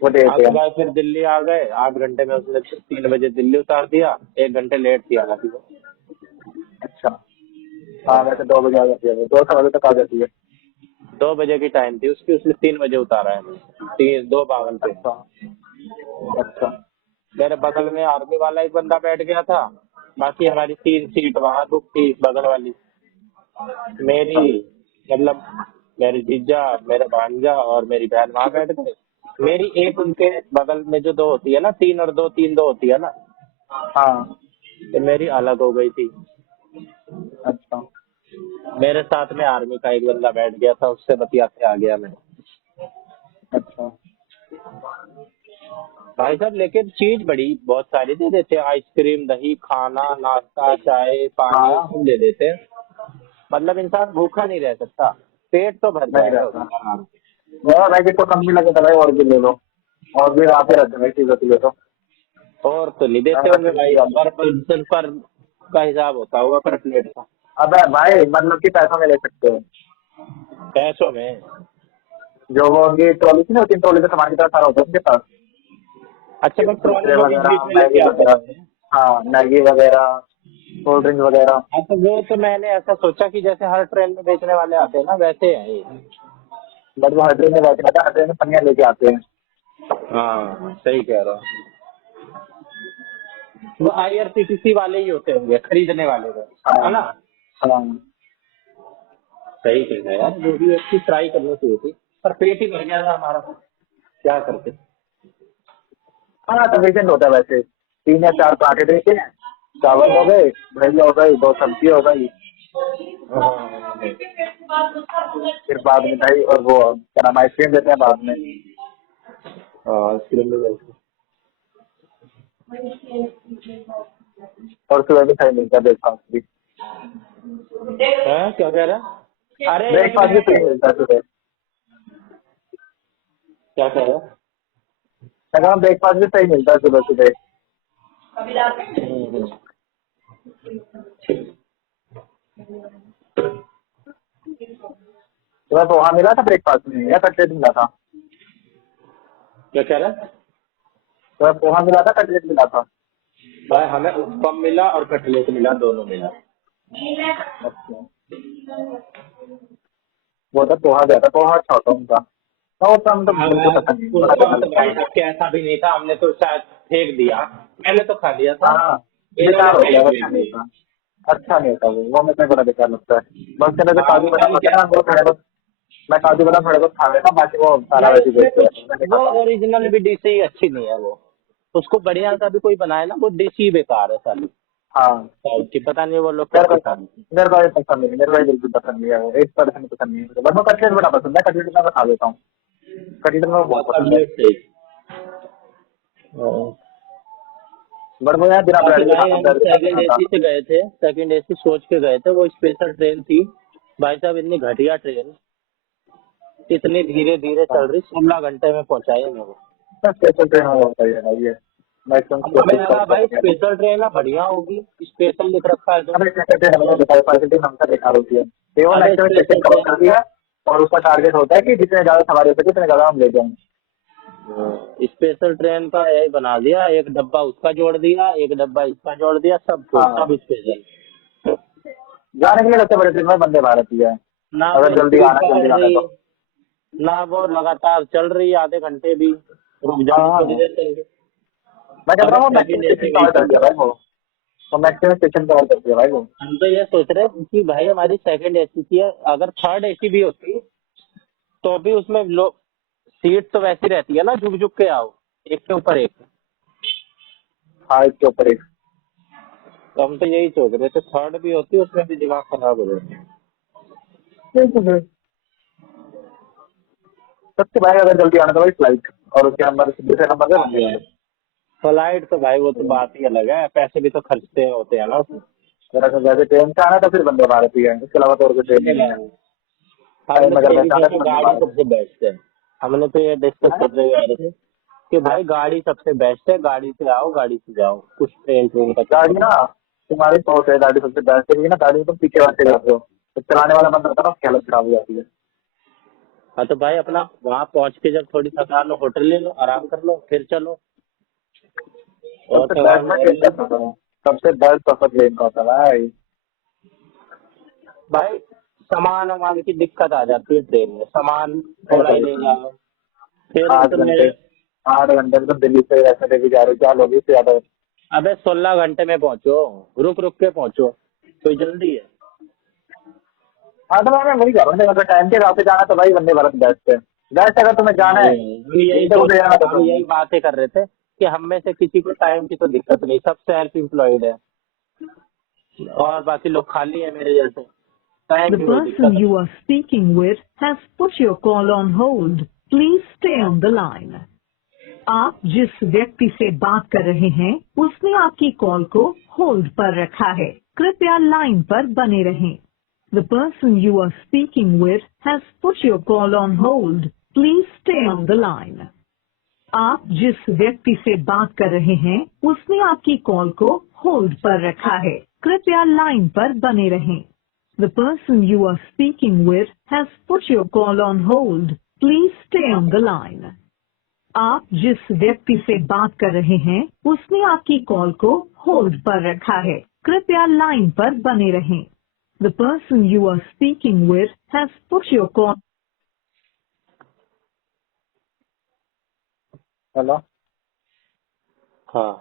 वो हाँ देते तो हैं। भाई फिर दिल्ली आ गए 8 घंटे में। उसने 3 बजे दिल्ली उतार दिया, 1 घंटे लेट थी हालांकि वो। अच्छा। हाँ, वैसे 2 बजे आ जाती है वो, 2 सवा 2 तक आ जाती है। 2 बजे की टाइम थी उसकी, उसने 3 बजे उतारा है। 2:52 पे। अच्छा। अच्छा। मेरे बगल में आर्मी वाला एक बंदा बैठ गया था। बाकी हमारी 3 सीट वहां बुक थी बगल वाली। मेरी अच्छा। मतलब मेरे जीजा, मेरा भांजा और मेरी बहन वहां बैठ गए। मेरी एक उनके बगल में जो 2 होती है ना, 3 और 2, 3-2 होती है ना, हाँ। तो मेरी अलग हो गई थी। अच्छा। मेरे साथ में आर्मी का एक बंदा बैठ गया था, उससे बतियाते आ गया मैं। अच्छा। भाई साहब लेकिन चीज बड़ी बहुत सारी दे देते हैं। आइसक्रीम, दही, खाना, नाश्ता, चाय, पानी हाँ, सब दे देते हैं। मतलब इंसान भूखा नहीं रह सकता, पेट तो भर नहीं जाएगा रहता। उसका आराम से। और भाई जिसको कम भी लगे तो भाई और भी ले लो, और भी आते रहते हैं भाई चीज़ों के लिए तो। और तो नहीं देते होंगे भाई, पर का हिसाब होता होगा पर प्लेट का। अबे भाई, मतलब कि पैसों में ले सकते हो। पैसों में? जो वो उनकी ट्रॉली थी ना, 3 ट्रॉली का सामान की तरह सारा होता है उनके पास। अच्छा बस ट्रॉली कुरकुरे वो बीच बीच वगैरह, में मैगी लेके आते वगैरह। रहते हैं। हाँ, मैगी वगैरह, कोल्ड ड्रिंक वगैरह। हाँ तो वो तो मैंने ऐसा सोचा कि जैसे हर ट्रेन में बेचने वाले आते हैं ना, वैसे है ये। बट वो हर ट्रेन में वैसे आता है, हर ट्रेन में पनिया लेके आते हैं। हाँ सही कह रहा हूँ। वो IRCTC वाले ही होते होंगे खरीदने वाले को, है हाँ। ना? हाँ। सही कह रहा है यार, वो भी अच्छी ट्राई करनी चाहिए थी, पर पेट ही भर गया था हमारा। क्या करते। हाँ, सफिशिएंट होता है वैसे। 3 या 4 पराठे देते हैं, चावल हो गए, दही हो गई, 2 सब्जी हो गई, हाँ फिर बाद में दही और वो क्या नाम, आइसक्रीम देते हैं बाद में। हाँ इसलिए और सुबह भी सही मिलता है ब्रेकफास्ट भी। हाँ क्या कह रहा? अरे एक ब्रेकफास्ट भी सही मिनट। मिलता है सुबह। क्या कह रहा? मैं कहा ब्रेकफास्ट भी सही मिलता है सुबह सुबह। हम्म। सुबह पोहा मिला था ब्रेकफास्ट में या कटलेट मिला था? क्या कह रहा? सुबह पोहा मिला था, कटलेट मिला था? भाई हमें उत्पम मिला और कटलेट मिला, दोनों मिला। अच्छा। वो तो पोहा गया था, पोहा अच्छा होता है उनका। तो उस टाइम तो बिल्कुल पसंद नहीं, उस बड़ा गंदा वक्त लगता भाई है। साहब के ऐसा भी नहीं था, हमने तो शायद फेंक दिया। मैंने तो खा लिया था, हाँ, इन्होंने बेकार हो गया, फेंक वो भी अच्छा नहीं दिया। होता। अच्छा नहीं होता वो मेरे को बड़ा बेकार लगता है। बस कहते थे हाँ काजू पता बादाम नहीं होता क्या है ना, वो थोड़े बहुत मैं काजू बादाम थोड़े बहुत खा लेता हूँ, बाकी वो सारा भाई, वैसे उसमें वेस्ट कुछ मैं नहीं वो खाता हूँ। ओरिजिनल भी डिश ही अच्छी नहीं है वो। उसको बढ़िया सा भी कोई बनाए ना, वो डिश ही बेकार है सारी। हाँ, साउथ की पता नहीं वो लोग मेरे कैसे को खाते हैं। मेरे को ये पसंद नहीं, मेरे को ये बिल्कुल पसंद नहीं है, वो 1% पसंद नहीं है मुझे। बट वो कटलेट बड़ा पसंद है, कटलेट मैं खा लेता हूँ, कटलेट मेरे को हाँ, बहुत पसंद है। कटलेट सही। हाँ। बट वो यार बिना बाकी ब्रेड के भाई खाता हूँ, हम ब्रेड के साथ नहीं सेकंड खाता। एसी से गए थे, सेकंड एसी सोच के गए थे, वो स्पेशल ट्रेन थी। भाई साहब इतनी घटिया ट्रेन, इतनी धीरे धीरे चल रही, 16 घंटे में पहुंचाई हमें वो। स्पेशल ट्रेन में होता है भाई ये, मैक्सिमम अब हमें स्पेशल लगा भाई ट्रेन है। स्पेशल ट्रेन है, बढ़िया होगी, स्पेशल लिख रखा है तो। अरे स्पेशल ट्रेन हमें बताया, फैसिलिटी हमसे बेकार होती है। केवल अबे actually station special cover train, कर दिया, और उसका टारगेट होता है कि जितने ज्यादा सवारी हो सके उतने ज्यादा हम ले जाएं। स्पेशल ट्रेन का यही बना दिया, एक डब्बा उसका जोड़ दिया, एक डब्बा इसका जोड़ दिया, सब कुछ हाँ, सब स्पेशल। जाने के लिए सबसे बड़ी ट्रेन में वंदे भारत ही है। ना अगर वो जल्दी स्पीड आना पकड़ जल्दी आना रही, तो। ना वो लगातार चल रही, आधे घंटे भी रुक जाओ, हाँ, थोड़ी देर चल रही। मैं कहता अबे हूँ वो maximum second station AC cover गई कर थी दिया तो भाई वो मैक्सिमम स्टेशन कवर कर दिया भाई वो। हम तो ये सोच रहे हैं कि भाई हमारी सेकंड एसी थी, अगर थर्ड एसी भी होती तो भी उसमें लोग, सीट तो वैसी रहती है ना, झुक झुक के आओ, एक के ऊपर एक। हाँ, इसके ऊपर एक। तो हम तो यही सोच रहे थे, थर्ड भी होती उसमें भी दिमाग खराब हो जाता। बिल्कुल। सबसे भाई अगर जल्दी आना तो भाई फ्लाइट, और उसके नंबर दूसरे नंबर पे वंदे भारत। फ्लाइट तो भाई वो तो बात ही अलग है, पैसे भी तो खर्चते होते हैं ना उसमें। अगर अगर वैसे ट्रेन से आना तो फिर वंदे भारत ही है, इसके अलावा तो और कोई ट्रेन नहीं है। हमने टाइम तो अगर यही वैसे आना सोचा तो वंदे गाड़ी भारत। सबसे बेस्ट है। हमने तो ये डिस्कस कर रहे आ रहे थे कि भाई गाड़ी सबसे बेस्ट है, गाड़ी से आओ गाड़ी से जाओ, कुछ ट्रेन ट्रेन का गाड़ी चक्कर ना, नहीं। तुम्हारी सोच है गाड़ी सबसे बेस्ट है ना, गाड़ी में तुम पीछे बैठते जाते हो, तो चलाने वाला बंदा होता है ना, उसकी हालत खराब हो जाती है। हाँ तो भाई अपना वहाँ पहुँच के जब थोड़ी थकान हो, होटल ले लो, आराम कर लो, फिर चलो। और सबसे बेस्ट थकान मैं और ट्रेन का नहीं। सफर है, सबसे बेस्ट सफर ट्रेन का होता है भाई। भाई सामान वामान की दिक्कत आ जाती है ट्रेन में, सामान थोड़ा ही ले जाओ, फिर 8 घंटे, उसमें। 8 घंटे में तुम दिल्ली से वैसे लेके जा रहे हो, क्या लोगे इससे ज्यादा। अबे 16 घंटे में पहुंचो, रुक रुक के पहुंचो, कोई जल्दी है। हाँ तो मैं वही कह रहा हूँ, अगर टाइम के हिसाब से जाना तो भाई वंदे भारत बेस्ट है। बेस्ट अगर तुम्हें जाना है हम यही इधर सोच उधर रहे जाना थे, तो हम तुम। यही बातें कर रहे थे कि हम में से किसी को टाइम की तो दिक्कत नहीं, सब सेल्फ एम्प्लॉयड है, और बाकी लोग खाली है मेरे जैसे, टाइम The की कोई person दिक्कत you नहीं। are speaking with has put your call on hold. Please stay on the line. आप जिस व्यक्ति से बात कर रहे हैं उसने आपकी कॉल को होल्ड पर रखा है, कृपया लाइन पर बने रहें। The person you are speaking with has put your call on hold. Please stay on the line. आप जिस व्यक्ति से बात कर रहे हैं उसने आपकी कॉल को होल्ड पर रखा है, कृपया लाइन पर बने रहें। The person you are speaking with has put your call on hold. Please stay on the line. आप जिस व्यक्ति से बात कर रहे हैं उसने आपकी कॉल को होल्ड पर रखा है, कृपया लाइन पर बने रहें। The person you are speaking with has put your call. Hello. हाँ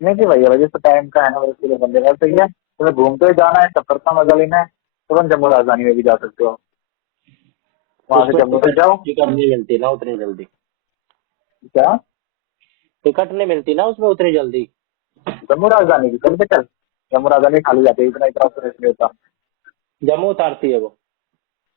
नहीं जी भैया, वजह से टाइम का है ना, वजह से वंदे भारत सही है। तुम्हें घूमते हुए जाना है, सफर का मजा लेना है, तो तुम जम्मू राजधानी में भी जा सकते हो, वहां से उसमें जम्मू से टिकट जाओ। टिकट नहीं मिलती ना उतनी जल्दी, क्या? टिकट नहीं मिलती ना उसमें उतनी जल्दी। जम्मू राजधानी की कल से चल, जम्मू राजधानी खाली जाती है, इतना इतना फ्रेश नहीं होता। जम्मू उतारती है वो।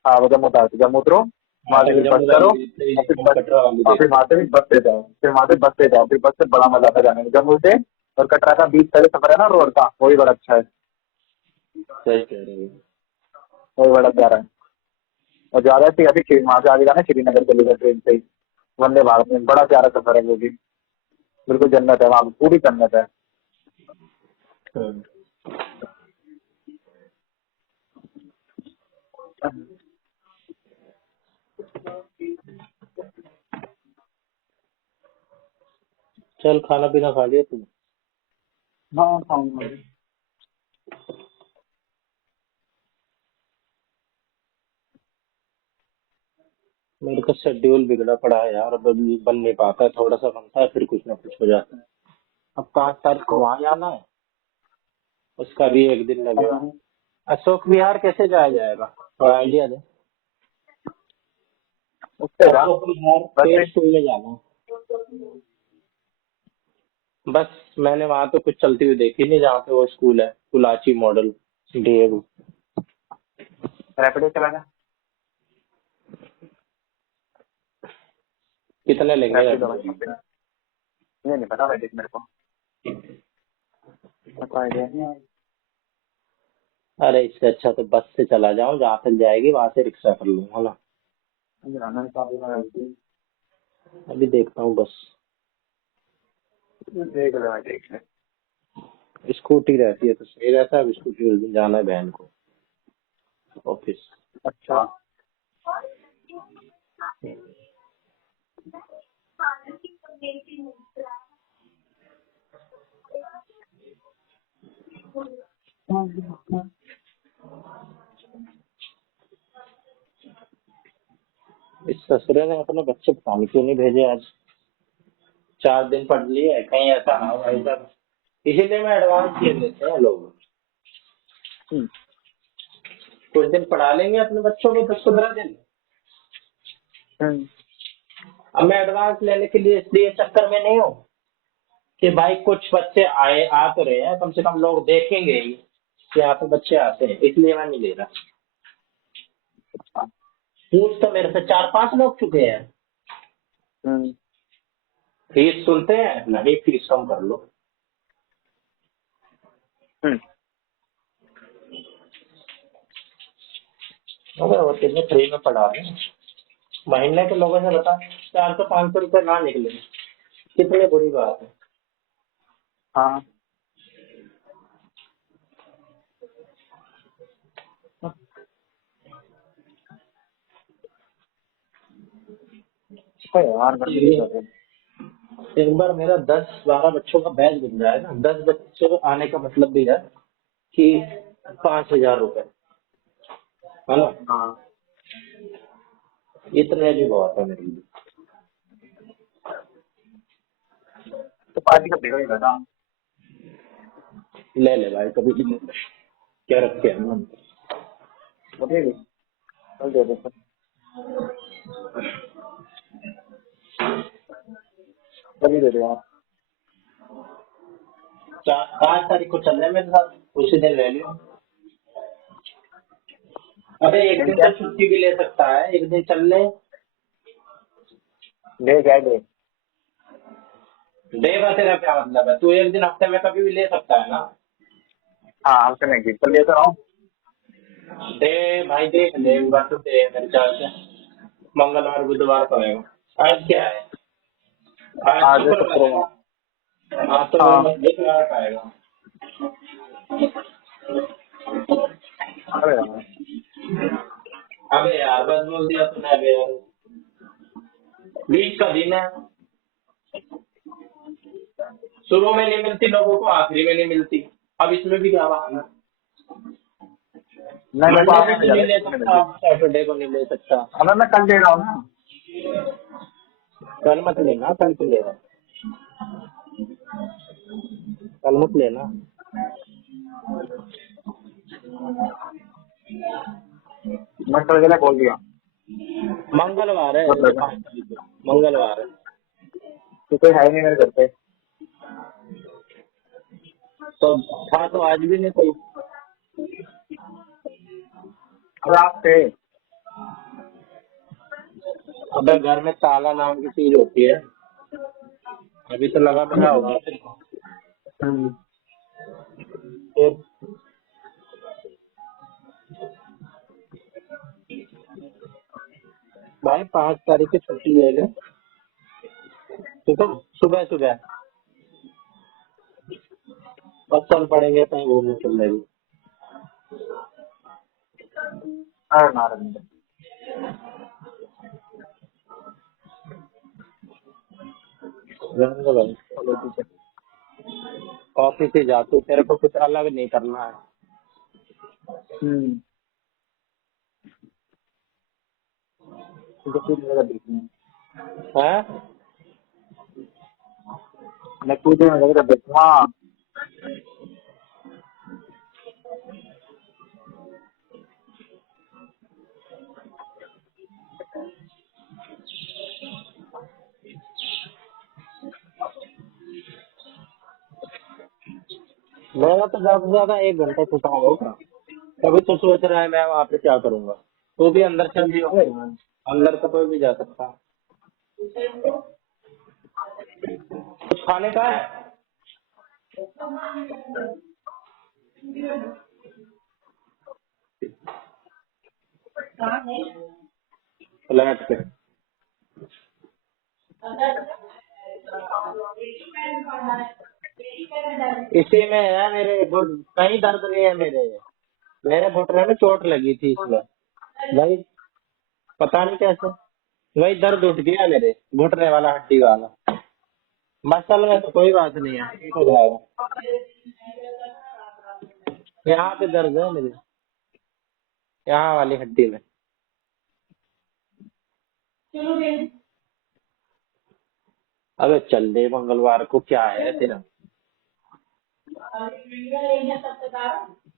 हाँ, वो जम्मू उतारती, जम्मू उतरो, हाँ वहां से तब फिर बस जम्मू करो, वाली और फिर हम बस, कटरा वाली और फिर देखते वहां हैं। से भी बस से जाओ, फिर वहां से बस से जाओ, फिर बस से बड़ा मजा आता है जाने में जम्मू से। और कटरा का बीच का जो सफर है ना रोड का, वो भी बड़ा अच्छा है, सही कह रहे हो। वो भी बड़ा प्यारा है। और ज्यादा से अभी वहां से आगे जाना है श्रीनगर चलेगा ट्रेन से ही, वंदे भारत में बड़ा प्यारा सफर है वो भी, बिल्कुल जन्नत है वहाँ, पूरी जन्नत है। हम्म। चल खाना पीना खा लिया तू? हाँ, खाऊंगा। मेरे का शेड्यूल बिगड़ा पड़ा है यार, अब अभी बन नहीं पाता है, थोड़ा सा बनता है फिर कुछ ना कुछ हो जाता है। अब 5 तारीख को वहां जाना है, उसका भी एक दिन लगेगा। अशोक विहार कैसे जाया जाएगा, थोड़ा आइडिया दे। उससे जा अशोक विहार बस पेड़ स्कूल में जाना है। बस मैंने वहां तो कुछ चलती हुई देखी नहीं, जहाँ पे वो स्कूल है कुलाची मॉडल डीएवी। रैपिडो चला जा। कितने लेंगे रैपिडो रैपिडो? ये नहीं पता भाई मेरे को, पता आइडिया नहीं है। अरे इससे अच्छा तो बस से चला जाऊं, जहाँ तक जाएगी वहां से रिक्शा कर लूंगा ना। अभी देखता हूँ बस। देख ले भाई, देख ले। स्कूटी रहती है तो सही रहता है, अब स्कूटी उस दिन जाना है बहन को ऑफिस। अच्छा इस ससुरे ने अपने बच्चे पता नहीं क्यों नहीं भेजे आज। 4 दिन पढ़ लिए, कहीं ऐसा ना हो भाई साहब। इसीलिए मैं एडवांस ले लेते हैं लोग। कुछ दिन पढ़ा लेंगे अपने बच्चों को, 10-15 दिन। अब मैं एडवांस लेने के लिए इसलिए चक्कर में नहीं हूँ कि भाई कुछ बच्चे आए आ तो रहे हैं, कम से कम लोग देखेंगे ही कि यहाँ पे बच्चे आते हैं, इसलिए मैं नहीं ले रहा। फीस तो मेरे से 4-5 लोग चुके हैं। फीस सुनते हैं नहीं, फीस कम कर लो। अगर वो तुमने फ्री में पढ़ा रहे हैं, महीने के लोगों से बता 400-500 रुपये ना निकले, कितनी बुरी बात है। हाँ यार एक बार मेरा 10-12 बच्चों का बैच बन जाएगा, 10 बच्चों आने का मतलब भी है कि 5,000 रुपये, है ना। हाँ इतने भी बहुत है मेरे लिए। तो पार्टी का बिगड़ लगा। ले ले भाई, कभी भी ले ले। क्या रखे हैं हम। बताइए चल दे दे। कभी दे दे यार। 5 तारीख को चल रहे मेरे साथ, उसी दिन ले लियो। अबे एक दिन क्या तो छुट्टी भी ले सकता है, एक दिन चल ले। दे क्या दे। देगा तेरा क्या मतलब है, तू एक दिन हफ्ते में कभी भी ले सकता है ना। हाँ हमसे नहीं गिफ्ट ले तो रहा हूँ। दे भाई, देख ले एक बार तो दे मेरे ख्याल से। मंगलवार बुधवार को आएगा। आज क्या है, आज आज शुक्रवार है। शुक्रवार। हाँ तो हाँ बुधवार को आएगा। अरे यार अबे यार बस बोल दिया तूने, अबे यार 20 का दिन है। शुरू में नहीं मिलती लोगों को, आखिरी में नहीं मिलती। अब इसमें भी क्या बहाना। नहीं मेरे को मंडे आगे को में तो नहीं जाता ले है सकता, सैटरडे को नहीं ले सकता। अब मैं कल दे रहा हूँ ना। कल मत लेना, कल तो लेना, कल मत लेना। मैं कल के लिए बोल दिया। मंगलवार है, मतलब 5 तारीख को मंगलवार है। तो कोई है नहीं मेरे घर पे। तो था तो आज भी नहीं कोई। अब आप थे। अबे घर में ताला नाम की चीज होती है, अभी तो लगा बना होगा फिर। भाई 5 तारीख की छुट्टी ले ले, तो सुबह सुबह बस चल पड़ेंगे कहीं घूमने चलने भी। अरे नारायण रहने दो भाई, चलो ठीक है। ऑफिस ही जा तू, तेरे को कुछ अलग नहीं करना है। तो तू मेरा देखनी है? मैं तू तो मेरा देखूंगा। मेरा तो ज्यादा से ज्यादा 1 घंटा छुटा होगा। तभी तो सोच रहा है मैं वहाँ पे क्या करूंगा। तो भी अंदर चल दियो, अंदर तो कोई भी जा सकता है। कुछ खाने का है? फ्लैट पे इसी में है मेरे कहीं दर्द नहीं है मेरे घुटने में चोट लगी थी इसमें भाई, पता नहीं कैसे वही दर्द उठ गया मेरे घुटने वाला, हड्डी वाला। मसल में तो कोई बात नहीं है, ठीक हो जाएगा। यहाँ पे दर्द है मेरे, यहाँ वाली हड्डी में। अबे चल दे, मंगलवार को क्या है तेरा?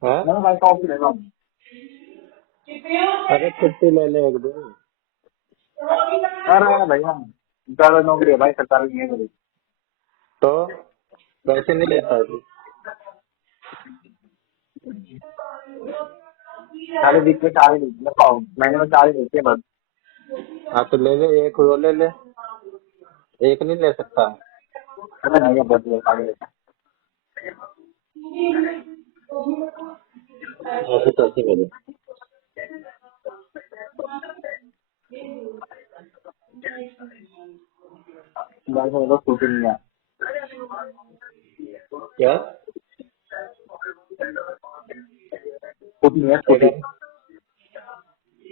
हाँ? मैं भाई का ऑफिस लेगा। अरे छुट्टी ले ले 1 दिन। अरे भैया ज्यादा नौकरी है भाई, सरकारी नहीं है मेरी। तो पैसे नहीं लेता तू? सारे वीक में 4 ही मिलती है, महीने में 4 ही मिलती है बस। हाँ तो ले ले, एक वो ले ले, एक नहीं ले सकता? अरे नहीं है, बहुत सारे लेता ऐसे कैसे ले ले? भाई मेरे को छुट्टी नहीं है। क्या छुट्टी नहीं है, छुट्टी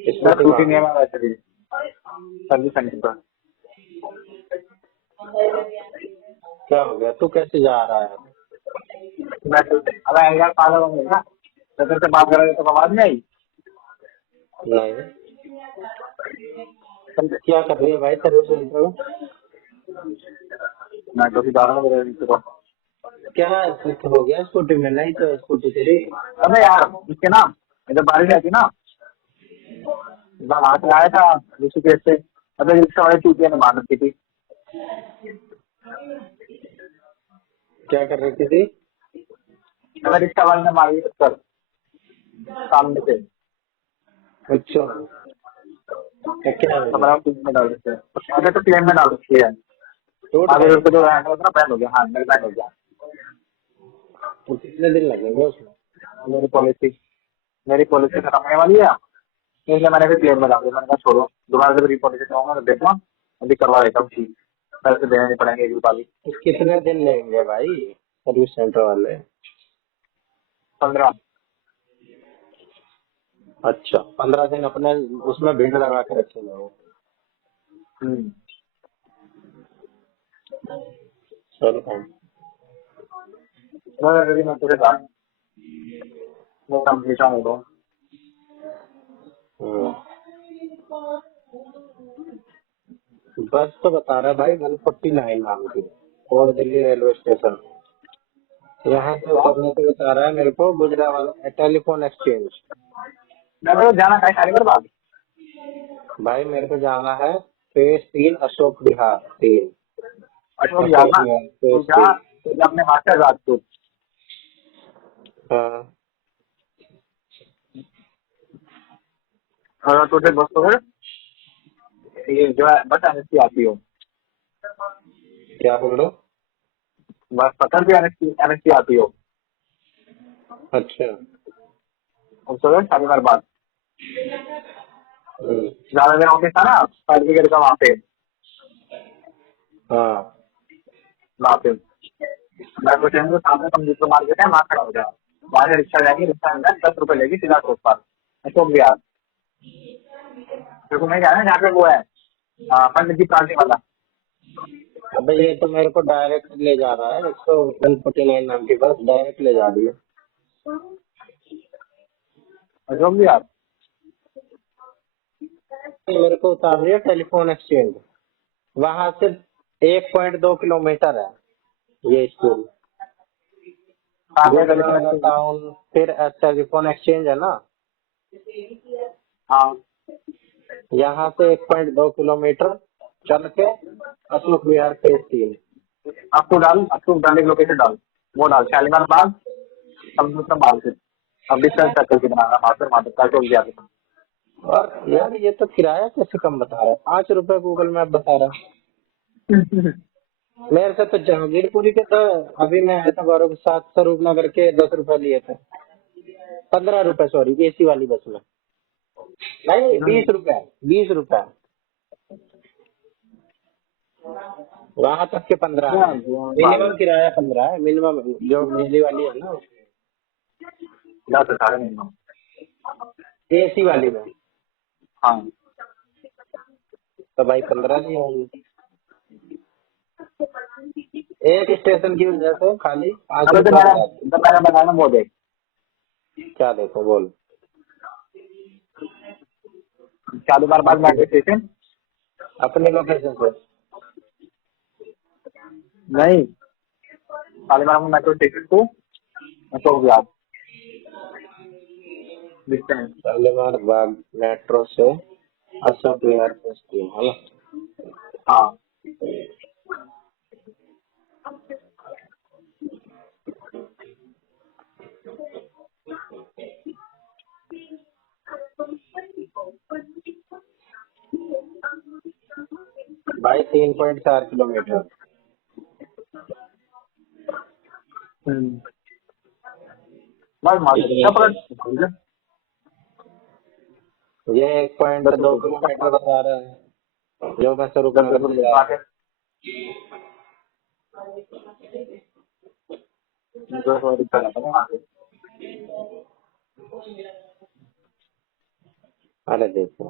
इसमें छुट्टी नहीं है मेरा वैसे भी सर्विस सेंटर पर। क्या हो गया? तू कैसे जा रहा है? मैं अरे यार पागल हो गया ना, तेरे से बात कर रहे तो आवाज नहीं आई। नहीं, क्या कर रही है भाई सर्विस सेंटर में? मैं तो सिधा रहा हूँ मेरे नीचे को। क्या हो गया स्कूटी में? नहीं तो स्कूटी तेरी। अरे यार इसके ना, जब बारिश आई थी ना, वहां से आया था ऋषिकेश से। अबे रिक्शा वाले चूतिया ने मार रखी थी। क्या कर रही थी? अगर रिक्शा वाले ने मारी टक्कर सामने से। अच्छा, क्या हमारा प्लेन में डाल रखे हैं, अगर तो प्लेन में डाल रखी है। आगे उसको जो हैंड होता ना बैंड हो गया, हाँ मेरा बैंड हो गया। तो कितने दिन लगेंगे उसमें? मेरी पॉलिसी खत्म होने वाली है, इसलिए मैंने भी प्लेन में डाल दिया। मैंने कहा छोड़ो, दोबारा से रिपॉलिसी कराऊंगा तो देखना, अभी करवा देता हूँ ठीक, पैसे देने नहीं पड़ेंगे 1 रुपया भी। कितने दिन लेंगे भाई सर्विस सेंटर वाले? 15। अच्छा, 15 दिन अपने उसमें भीड़ लगा के रखेंगे वो। चलो मैं तुझे कहा वो कंप्लीट हो। बस तो बता रहा भाई 149 नाम की, और दिल्ली रेलवे स्टेशन। यहाँ से उतरने से बता रहा है मेरे को गुजरावाला टेलीफोन एक्सचेंज। मैं तो जाना है सारी बात। भाई मेरे को जाना है फेज 3 अशोक विहार 3। अशोक जाना तो जा, अपने मास्टर राजपूत। हाँ और तुझे बस तो ये जो है बस एनएससी आती हो। क्या बोलो? बस पता भी एनएससी आती हो। अच्छा, तो शनिवार बाद ज्यादा दिन ऑफिस था ना फायर ब्रिगेड का, वहाँ पे हाँ मैं कुछ सामने कंप्यूटर मार्केट है, वहाँ खड़ा हो जाए। वहाँ से रिक्शा जाएगी, रिक्शा में 10 रुपए लेगी सीधा चौक पर अशोक विहार। देखो मैं क्या है जहाँ पे वो है पंडित जी पार्टी वाला। अबे ये तो मेरे को डायरेक्ट ले जा रहा है 149 नाम की बस, डायरेक्ट ले जा रही है। अशोक विहार मेरे को उतार दिया टेलीफोन एक्सचेंज, वहां से 1.2 किलोमीटर है ये स्कूल। कहाँ पे गुजरात टेलीफोन? टाउन, फिर टेलीफोन एक्सचेंज है ना, हाँ, यहाँ से 1.2 किलोमीटर चल के अशोक विहार फेज 3। अब तू डाल, अब तू डाल, एक लोकेशन डाल, वो डाल शालीमार बाग, समुद्र मार्केट। अभी चल सर्कल की बना रहा, मास्टर मार्केट का चौक गया। और यार ये तो किराया कैसे कम बता रहा है, 5 रुपए गूगल मैप बता रहा है। मेरे से तो जहांगीरपुरी के तो अभी मैं आया था गौरव के साथ, स्वरूप नगर के 10 रुपए लिए थे, 15 रुपए सॉरी, एसी वाली बस में। नहीं 20 रुपए, 20 रुपए वहां तक के 15 है, मिनिमम किराया 15 है, मिनिमम जो नीली वाली है ना, एसी वाली में। हाँ, तो भाई 15 की होगी एक स्टेशन की वजह से, खाली 5 अरे रुपए बढ़ा तो मैंने बताया ना, वो देख, क्या देखो बोल। शालीमार बाग मेट्रो स्टेशन। अपनी लोकेशन से नहीं, शालीमार बाग मेट्रो स्टेशन को चौक गया डिस्टेंस। शालीमार बाग मेट्रो से अशोक विहार पहुंचती है ना। हाँ, भाई 3.4 किलोमीटर। बस मार्केट ये 1.2 किलोमीटर बता रहा है जो मैं शुरू कर दिया। अरे देखो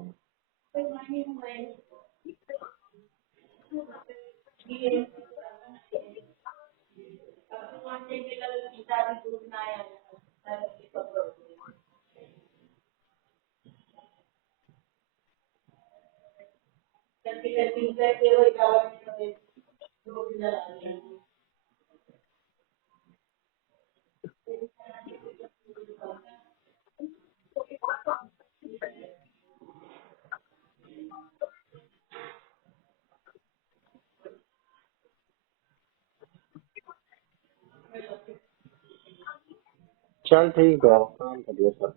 चल ठीक है, काम करिए सर।